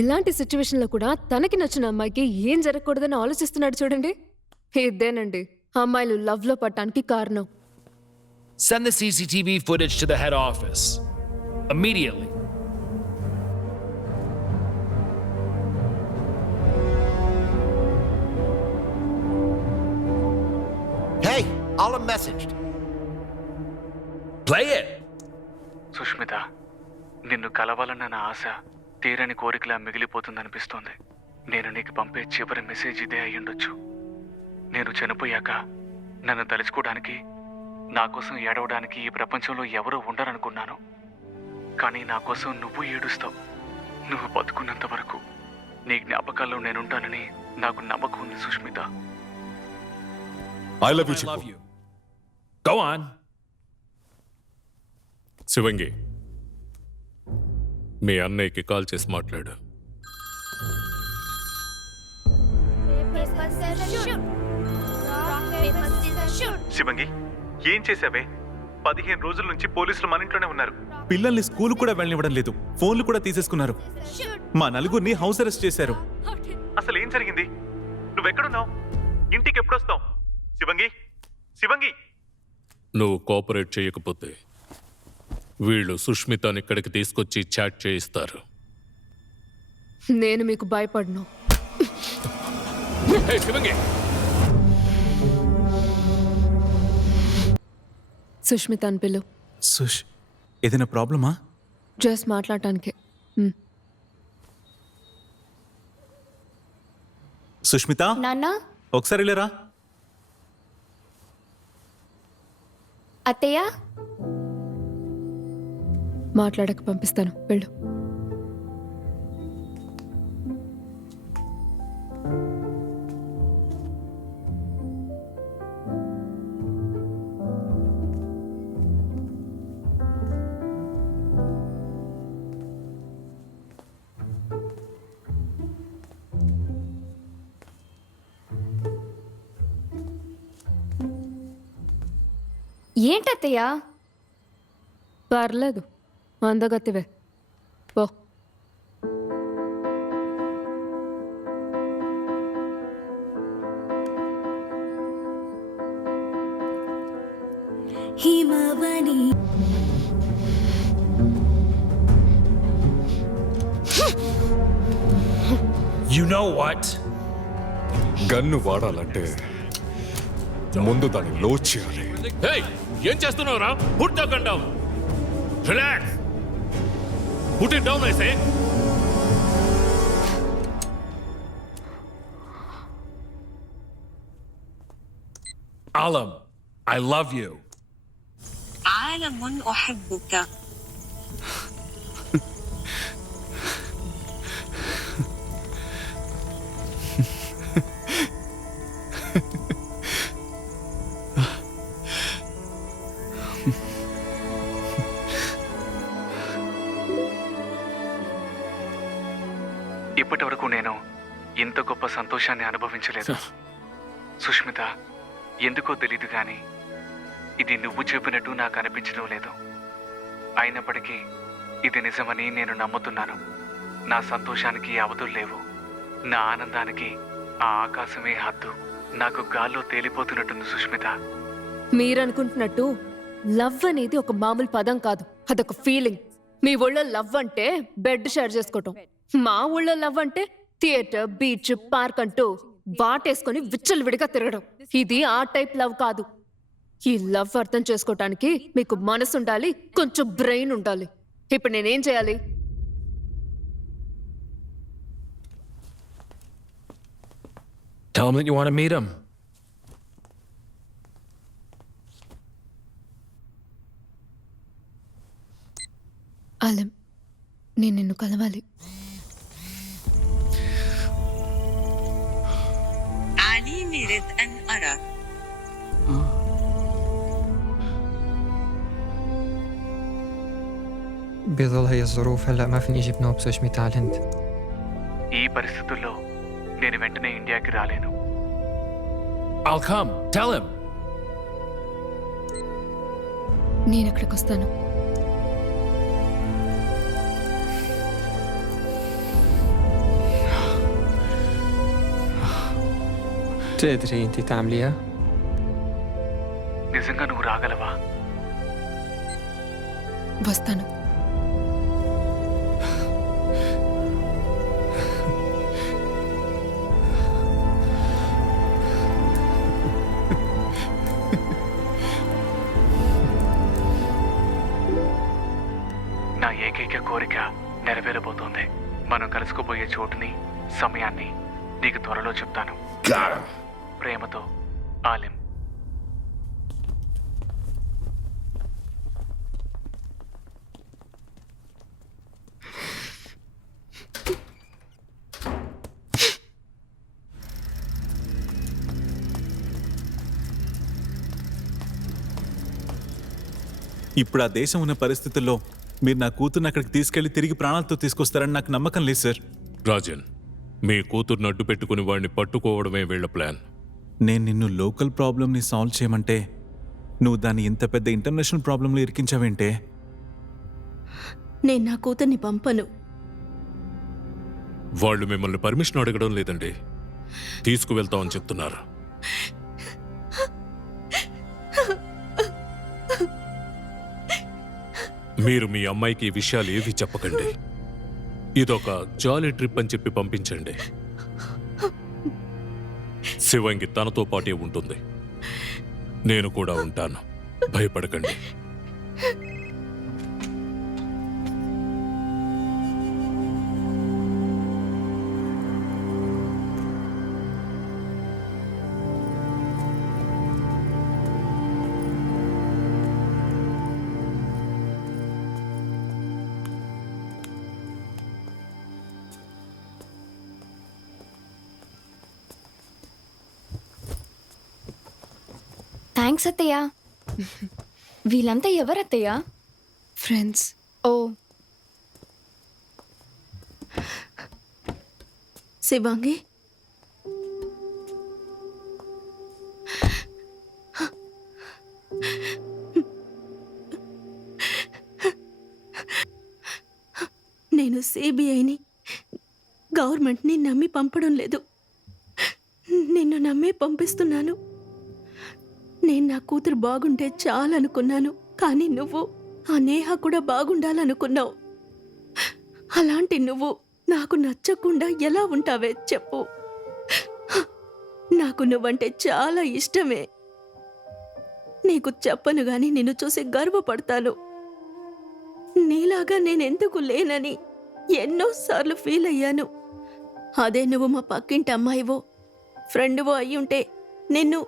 ఇలాంటి సిచ్యువేషన్లో కూడా తనకి నచ్చిన అమ్మాయికి ఏం జరగకూడదని ఆలోచిస్తున్నాడు చూడండి. ఇదేనండి అమ్మాయిలు లవ్లో పడటానికి కారణం. Send the CCTV footage to the head office. Immediately. Hey, I'll have messaged. Play it. Sushmita, నిన్ను కలవాలన్న నా ఆశ తీరని కోరికలా మిగిలిపోతుందనిపిస్తోంది. నేను నీకు పంపే చివరి మెసేజ్ ఇదే అయ్యుండొచ్చు. నేను చనిపోయాక నన్ను తలుచుకోవడానికి, నా కోసం ఏడవడానికి ఈ ప్రపంచంలో ఎవరూ ఉండరనుకున్నాను. కానీ నా కోసం నువ్వు ఏడుస్తావు. నువ్వు బతుకున్నంత వరకు నీ జ్ఞాపకాల్లో నేనుంటానని నాకు నమ్మకం ఉంది Sushmita. I love you, I Chiku. love you. Go on. శివంగి, మీ అన్నయ్యకి కాల్ చేసి మాట్లాడు. శివంగి, ఏం చేసావే? 15 రోజుల నుంచి పోలీసులు మన ఇంట్లోనే ఉన్నారు. పిల్లల్ని స్కూల్ కూడా వెళ్ళనివ్వడం లేదు, ఫోన్లు కూడా తీసేసుకున్నారు. మా నలుగురిని హౌస్ అరెస్ట్ చేశారు. అసలు ఏం జరిగింది? నువ్వెక్కడున్నావు? ఇంటికి ఎప్పుడొస్తావు? శివంగి, శివంగి. నువ్వు కోఆపరేట్ చేయకపోతే వీళ్ళు సుష్మితని ఇక్కడికి తీసుకొచ్చి చాట్ చేయిస్తారు. నేను మీకు భయపడను. Hey, శివంగి, సుష్మిత అని పిలు. సుష్ ఏదైనా ప్రాబ్లమా? జస్ట్ మాట్లాడటానికే. సుష్మిత నాన్న, ఒకసారి లేరా. అత్తయ్య, మాట్లాడక పంపిస్తాను, వెళ్ళు. ఏంటత్తయ్య? పర్లేదు, అందగత్తివే పో. Himavani you know what, gun వాడాలంటే ముందు దాన్ని లోడ్ చేయాలి. ఏం చేస్తున్నావురా? Put the gun down. Relax. Put it down I say. Alam, I love you. عالم أحبك. ఇప్పటి వరకు నేను ఇంత గొప్ప సంతోషాన్ని అనుభవించలేదు సుష్మిత. ఎందుకో తెలీదు కానీ ఇది నువ్వు చెప్పినట్టు నాకు అనిపించడం లేదు. అయినప్పటికీ ఇది నిజమని నేను నమ్ముతున్నాను. నా సంతోషానికి అవధులు లేవు. నా ఆనందానికి ఆ ఆకాశమే హద్దు. నాకు గాల్లో తేలిపోతున్నట్టుంది సుష్మిత. మీరనుకుంటున్నట్టు లవ్ అనేది ఒక మామూలు పదం కాదు, అదొక ఫీలింగ్. మీ ఊళ్ళో లవ్ అంటే బెడ్ షేర్ చేసుకోవటం, మా ఊళ్ళో లవ్ అంటే థియేటర్, బీచ్, పార్క్ అంటూ వాటేసుకొని విచ్చలవిడిగా తిరగడం. ఇది ఆ టైప్ లవ్ కాదు. ఈ లవ్ అర్థం చేసుకోవటానికి మీకు మనసు ఉండాలి, కొంచెం బ్రెయిన్ ఉండాలి. ఇప్పుడు నేనేం చేయాలి? Tell him that you want to meet him. Alam, నేను నిన్ను కలవాలి. علي يريد أن أراك. بظل هي الظروف هلا ما فيني اجيب نوب سوشميتا على الهند. ఈ పరిస్థితుల్లో నేను వెంటనే ఇండియాకి రాలేను. I'll come. Tell him. నేను ఎక్కడికి వస్తాను? تقدري انت تعمليها؟ నిజంగా నువ్వు రాగలవా? వస్తాను. నా ఏకైక కోరిక నెరవేరబోతోంది. మనం కలుసుకోబోయే చోటుని, సమయాన్ని నీకు త్వరలో చెప్తాను. ప్రేమతో, ఆలిం. ఇప్పుడు ఆ దేశం ఉన్న పరిస్థితుల్లో మీరు నా కూతుర్ని అక్కడికి తీసుకెళ్లి తిరిగి ప్రాణాలతో తీసుకొస్తారని నాకు నమ్మకం లేదు సార్. రాజన్, మీ కూతుర్ని అడ్డు పెట్టుకుని వాడిని పట్టుకోవడమే వీళ్ళ ప్లాన్. నేను నిన్ను లోకల్ ప్రాబ్లమ్ని సాల్వ్ చేయమంటే నువ్వు దాన్ని ఇంత పెద్ద ఇంటర్నేషనల్ ప్రాబ్లంలో ఇరికించావేంటే? నేను నా కూతుర్ని పంపను. వాళ్ళు మిమ్మల్ని పర్మిషన్ అడగడం లేదండి, తీసుకువెళ్తామని చెప్తున్నారు. మీరు మీ అమ్మాయికి ఈ విషయాలు ఏవి చెప్పకండి. ఇదొక జాలీ ట్రిప్ అని చెప్పి పంపించండి. శివంగి తనతో పాటే ఉంటుంది, నేను కూడా ఉంటాను. భయపడకండి. థ్యాంక్స్ అత్తయ్య. వీళ్ళంతా ఎవరత్తయ్య? ఫ్రెండ్స్. ఓ, శివాంగి, నేను సిబిఐని, గవర్నమెంట్ని నమ్మి పంపడం లేదు, నిన్ను నమ్మే పంపిస్తున్నాను. నేను నా కూతురు బాగుంటే చాలనుకున్నాను, కానీ నువ్వు ఆ నేహ కూడా బాగుండాలనుకున్నావు. అలాంటి నువ్వు నాకు నచ్చకుండా ఎలా ఉంటావే చెప్పు. నాకు నువ్వంటే చాలా ఇష్టమే. నీకు చెప్పను గాని నిన్ను చూసి గర్వపడతాను. నీలాగా నేనెందుకు లేనని ఎన్నోసార్లు ఫీల్ అయ్యాను. అదే నువ్వు మా పక్కింటి అమ్మాయివో ఫ్రెండ్వో అయ్యుంటే నిన్ను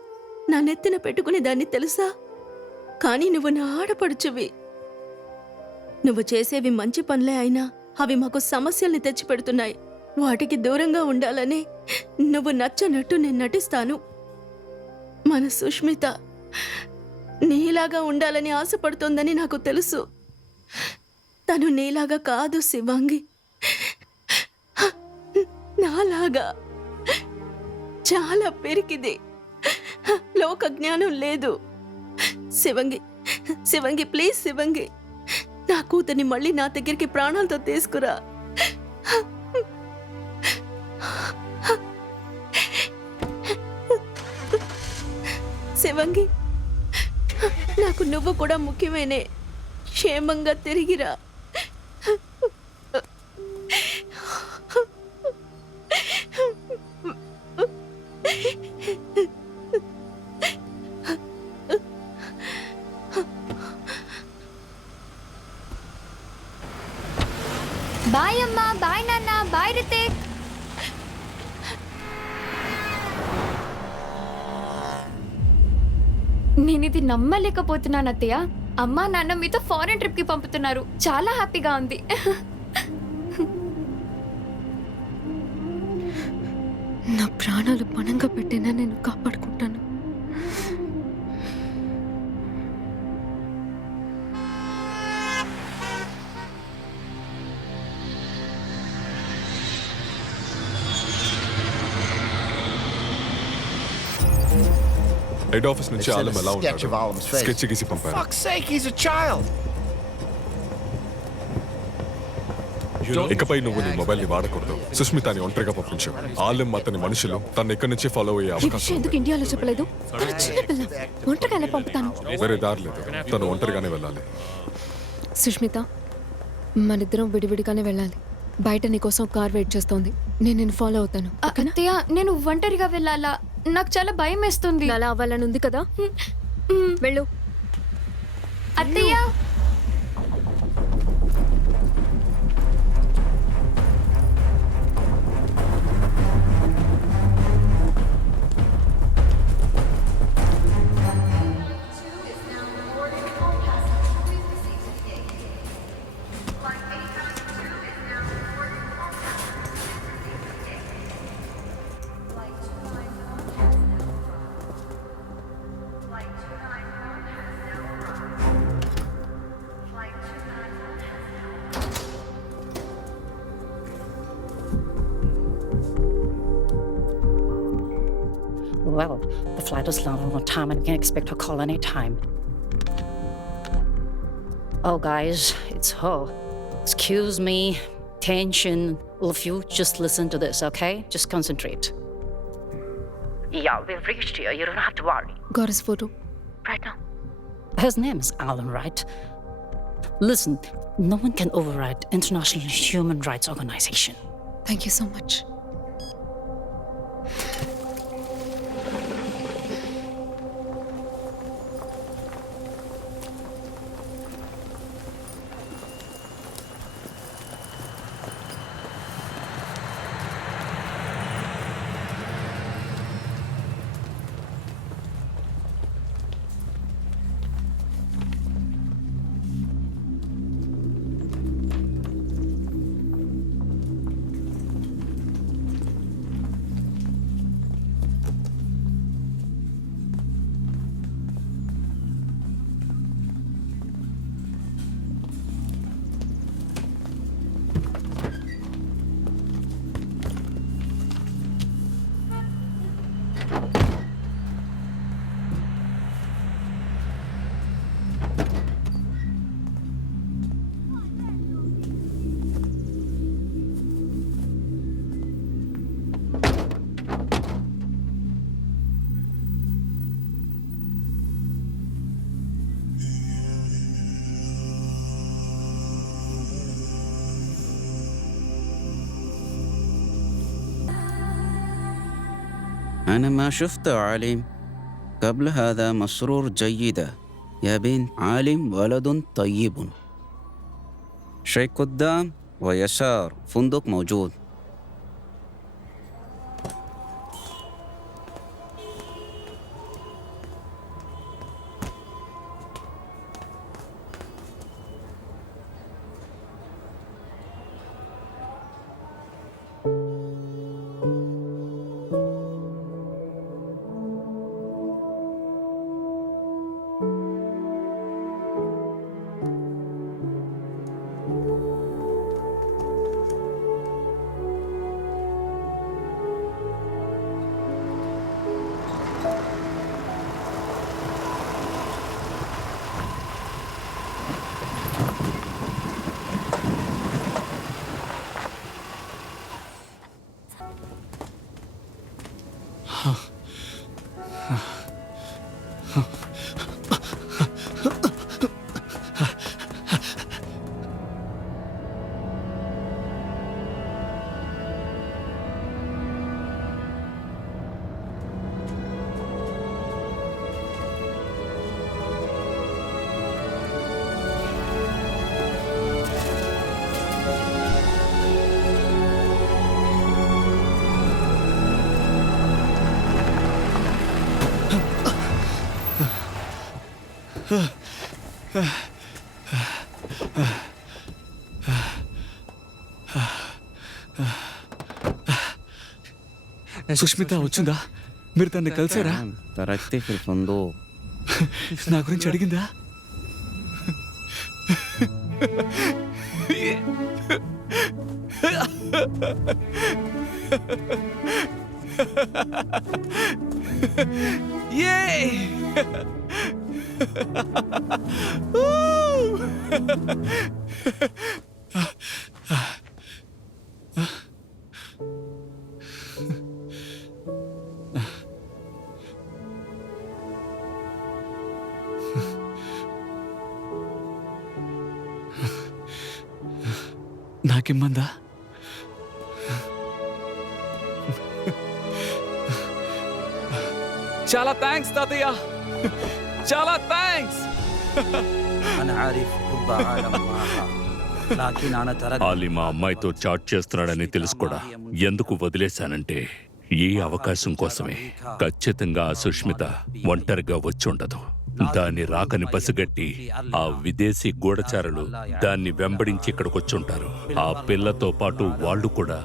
నా నెత్తిన పెట్టుకునే దాన్ని తెలుసా? కానీ నువ్వు నా ఆడపడుచువి. నువ్వు చేసేవి మంచి పనులే అయినా అవి మాకు సమస్యల్ని తెచ్చిపెడుతున్నాయి. వాటికి దూరంగా ఉండాలని నువ్వు నచ్చనట్టు నేను నటిస్తాను. మన సుష్మిత నీలాగా ఉండాలని ఆశపడుతోందని నాకు తెలుసు. తను నీలాగా కాదు శివాంగి, నాలాగా చాలా పెరికిది, లోక జ్ఞానం లేదు. శివంగి, శివంగి ప్లీజ్ శివంగి, నా కూతుర్ని మళ్ళీ నా దగ్గరికి ప్రాణాలతో తీసుకురా. శివంగి, నాకు నువ్వు కూడా ముఖ్యమేనే. క్షేమంగా తిరిగిరా. బాయ్ అమ్మా, బాయ్ నాన్న, బాయ్ రితిక్. నేను ఇది నమ్మలేకపోతున్నాను అత్తయ్య. అమ్మా నాన్న మీతో ఫారెన్ ట్రిప్ కి పంపుతున్నారు. చాలా హ్యాపీగా ఉంది. నా ప్రాణాలు పణంగా పెట్టినా నేను కాపాడుకుంటాను. హెడ్ ఆఫీస్ నుంచి They sent ఆలం a ఎలా sketch of ఉన్నాడు? Alam's face. స్కెచ్ గీసి పంపారు. Fuck's sake, he's a child. ఇకపై నువ్వు నీ మొబైల్ ని వాడకూడదు. సుష్మితని ఒంటరిగా పంపించు. ఆలం అతని మనుషులు తన ఇక్కడి నుంచి ఫాలో అయ్యే ఈ అవకాశం విషయం ఎందుకు ఉంది. ఇండియాలో చెప్పలేదు? తన చిన్నపిల్ల, ఒంటరిగానే పంపుతాను. వేరే దారి లేదు, తను ఒంటరిగానే వెళ్ళాలి. సుష్మిత, మనిద్దరం విడివిడిగానే వెళ్ళాలి. బయట నీకోసం కార్ వెయిట్ చేస్తోంది. నేను నిన్ను ఫాలో అవుతాను. అత్తయ్య, నేను ఒంటరిగా వెళ్ళాలా? నాకు చాలా భయం వేస్తుంది. అలా అవ్వాలని ఉంది కదా, వెళ్ళు. అత్తయ్య, Well, the flight is landing on time and we can expect her call any time. Oh, guys, it's her. Excuse me. Tension. All of you, just listen to this, okay? Just concentrate. Yeah, we've reached here. You don't have to worry. Got his photo. Right now. His name is Alan, right? Listen, no one can override International Human Rights Organization. Thank you so much. أنا ما شفت عالم قبل هذا. مسرور جيدة يا بنت. عالم ولد طيب. شيء قدام ويسار فندق موجود. Sushmita వచ్చిందా? మీరు తన్ని కలిసారా? تركت في الفندق. నా గురించి అడిగిందా? నాకిమ్మందా? చాలా thanks తాతయ్య, చాలా thanks. أنا عارف حب عالم معها لكن أنا تركت. ఆలి మా అమ్మాయితో చాట్ చేస్తున్నాడని తెలుసు కూడా ఎందుకు వదిలేశానంటే ఈ అవకాశం కోసమే. ఖచ్చితంగా ఆ సుష్మిత ఒంటరిగా వచ్చి ఉండదు. దాన్ని రాకని పసిగట్టి ఆ విదేశీ గూఢచారులు దాన్ని వెంబడించి ఇక్కడికొచ్చుంటారు. ఆ పిల్లతో పాటు వాళ్ళు కూడా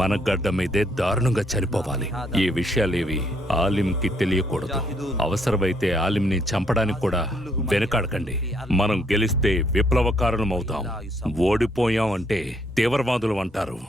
మన గడ్డ మీదే దారుణంగా చనిపోవాలి. ఈ విషయాలేవి ఆలింకి తెలియకూడదు. అవసరమైతే ఆలింని చంపడానికి కూడా వెనకాడకండి. మనం గెలిస్తే విప్లవకారులం అవుతాం, ఓడిపోయాం అంటే తీవ్రవాదులు అంటారు.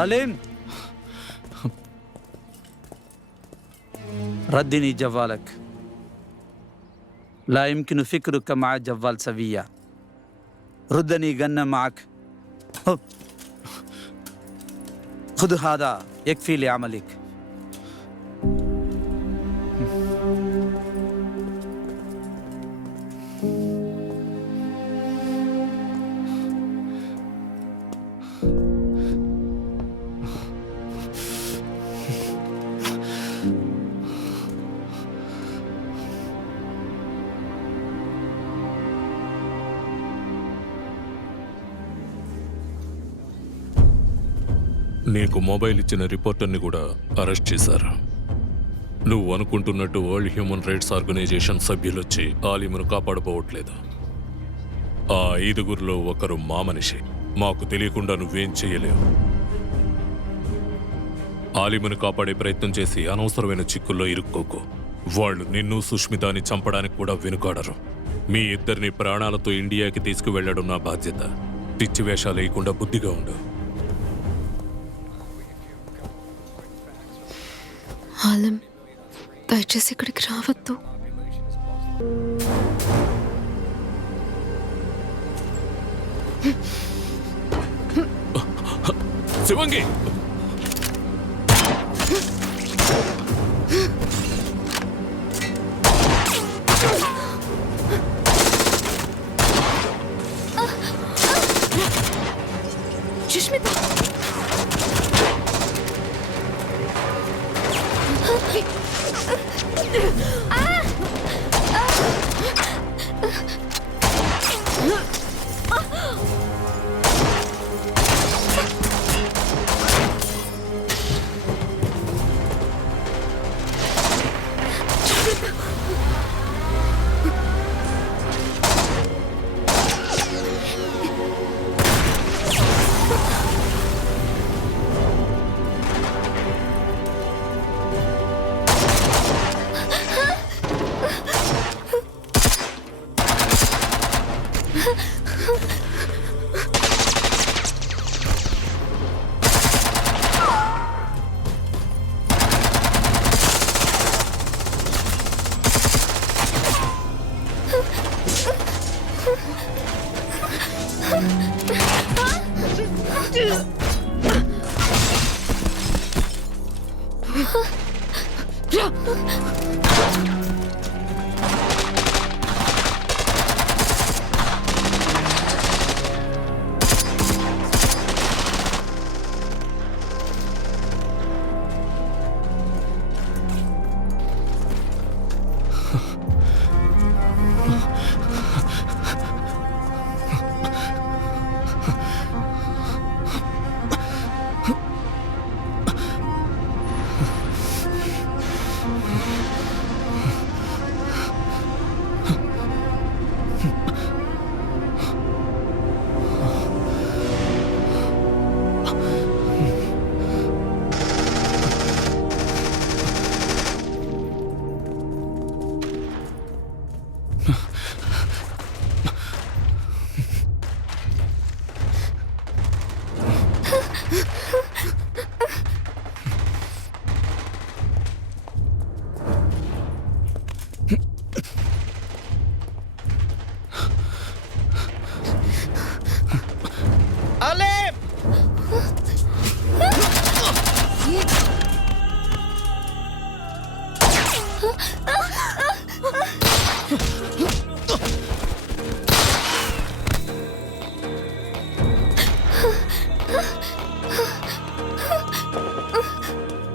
عالم ردني جوالك. لا يمكن فكرك مع جوال سوية. ردني جنة معك. خذ هذا يكفي لعملك. నీకు మొబైల్ ఇచ్చిన రిపోర్టర్ని కూడా అరెస్ట్ చేశారు. నువ్వు అనుకుంటున్నట్టు వరల్డ్ హ్యూమన్ రైట్స్ ఆర్గనైజేషన్ సభ్యులొచ్చి ఆలిమును కాపాడబోవట్లేదు. ఆ 5గురిలో ఒకరు మా మనిషి. మాకు తెలియకుండా నువ్వేం చేయలేవు. ఆలిమును కాపాడే ప్రయత్నం చేసి అనవసరమైన చిక్కుల్లో ఇరుక్కోకు. వాళ్ళు నిన్ను సుష్మితాని చంపడానికి కూడా వెనుకాడరు. మీ ఇద్దరిని ప్రాణాలతో ఇండియాకి తీసుకువెళ్లడం నా బాధ్యత. పిచ్చి వేషాలు వేయకుండా బుద్ధిగా ఉండు. ఆలం, దయచేసి ఇక్కడికి రావద్దు. శివంగి సుష్మిత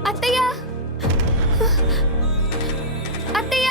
అత్తయ్య అత్తయ్య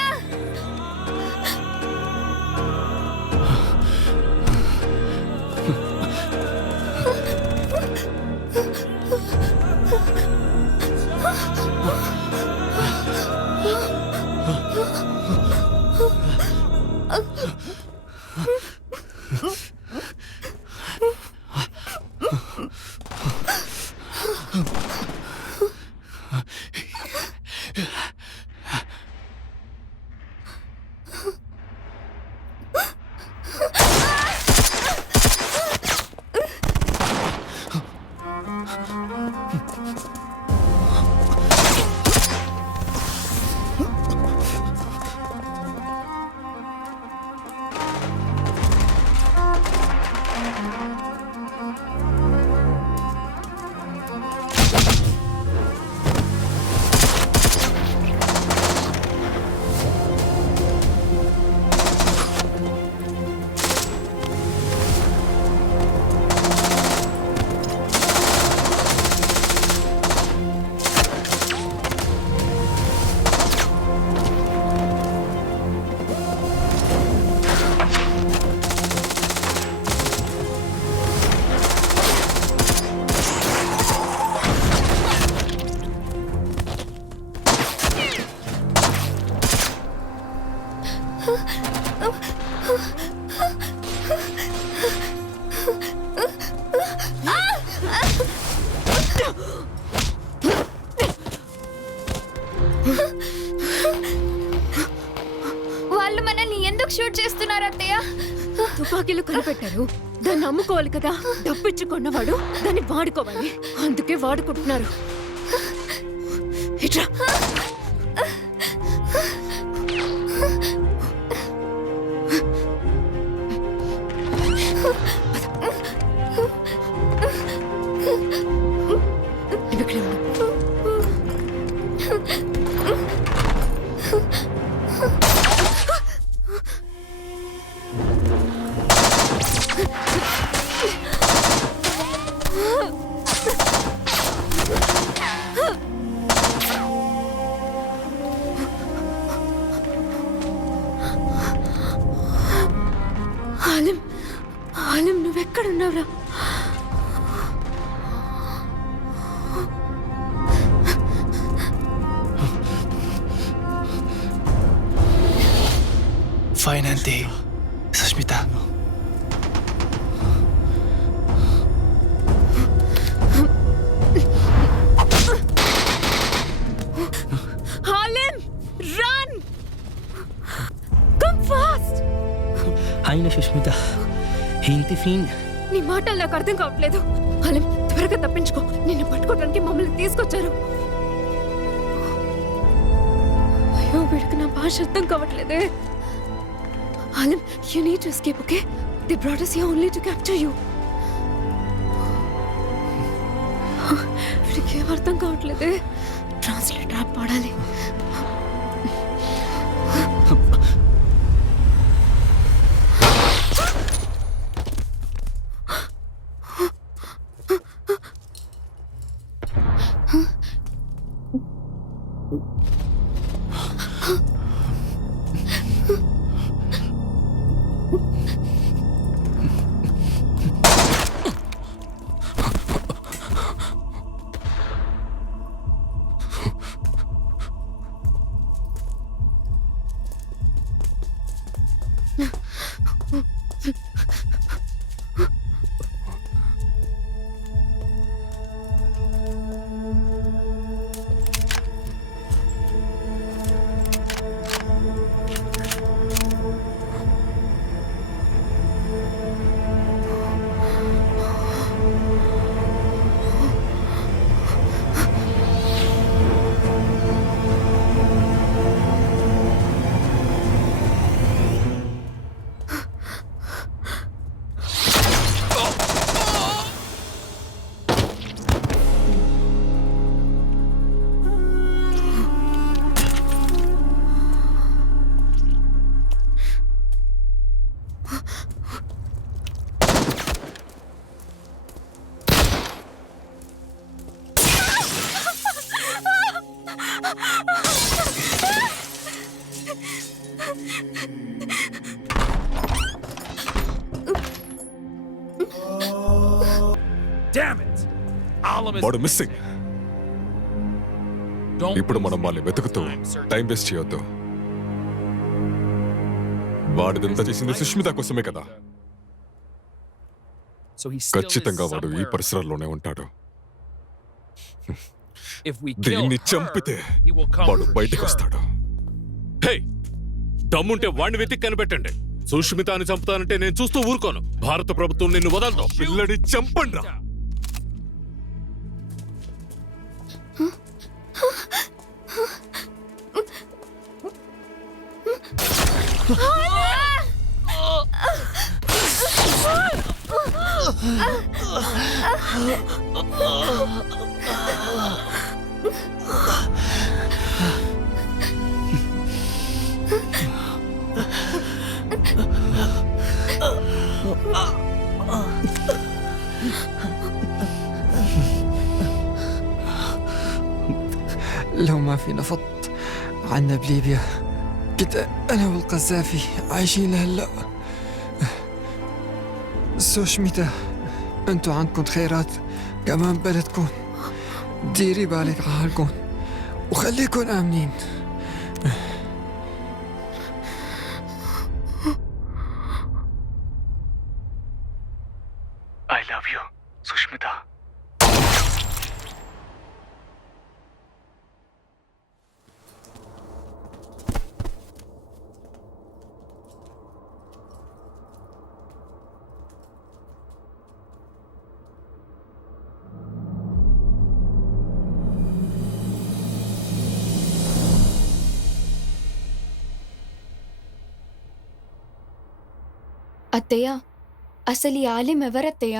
వాళ్ళు మనల్ని ఎందుకు షూట్ చేస్తున్నారు అత్తయ్య? తుపాకీలు కనిపెట్టారు, దాన్ని అమ్ముకోవాలి కదా. డబ్బిచ్చి కొన్నవాడు దాన్ని వాడుకోవాలి, అందుకే వాడుకుంటున్నారు. ఇట్రా. ఆలిం ఆలిం నువ్వెక్కడున్నావురా? Fine auntie. Sushmita. Alim run come fast. అయిన సుష్మిత ఏంటి ఫీన్? నీ మాటలు నాకు అర్థం కావట్లేదు. ఆలిం త్వరగా తప్పించుకో. నిన్ను పట్టుకోవడానికి మమ్మల్ని తీసుకొచ్చారు. అయ్యో వీడికి నా భాష అర్థం కావట్లేదే. ఆలిం you need to escape, okay? They brought us here only to capture you. వీడికి ఏం అర్థం కావట్లేదే. ట్రాన్స్లేట్ యాప్ వాడాలి. వాడు మిస్సింగ్. ఇప్పుడు మనం వాళ్ళని వెతుకుతూ టైం వేస్ట్ చేయొద్దు. వాడిదంతా చేసింది సుష్మిత కోసమే కదా. ఖచ్చితంగా వాడు ఈ పరిసరాల్లోనే ఉంటాడు. దీన్ని చంపితే వాడు బయటకు వస్తాడు. హే, దమ్ముంటే వాడిని వెతికి కనిపెట్టండి. సుష్మితాని చంపుతానంటే నేను చూస్తూ ఊరుకోను. భారత ప్రభుత్వం నిన్ను వదలదు. పిల్లడి చంపండి. لو ما في نفط عنا بليبيا كنت أنا والقذافي عايشين لهلا. سوشميتا انتو عندكم خيرات كمان بلدكم. ديري بالك على حالكم وخليكم آمنين. I love you, Sushmita. అత్తయ్య, అసలు ఈ ఆలిం ఎవరత్తయ్య?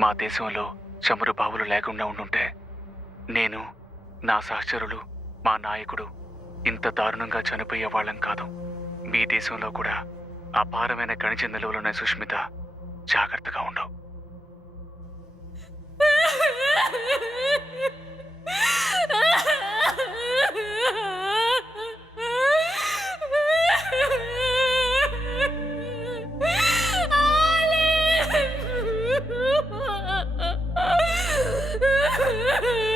మా దేశంలో చమురు బావులు లేకుండా ఉండుంటే నేను, నా సహచరులు, మా నాయకుడు ఇంత దారుణంగా చనిపోయే వాళ్ళం కాదు. మీ దేశంలో కూడా అపారమైన ఖనిజ నిల్వలున్నాయి సుష్మిత. జాగ్రత్తగా ఉండవు. Ali!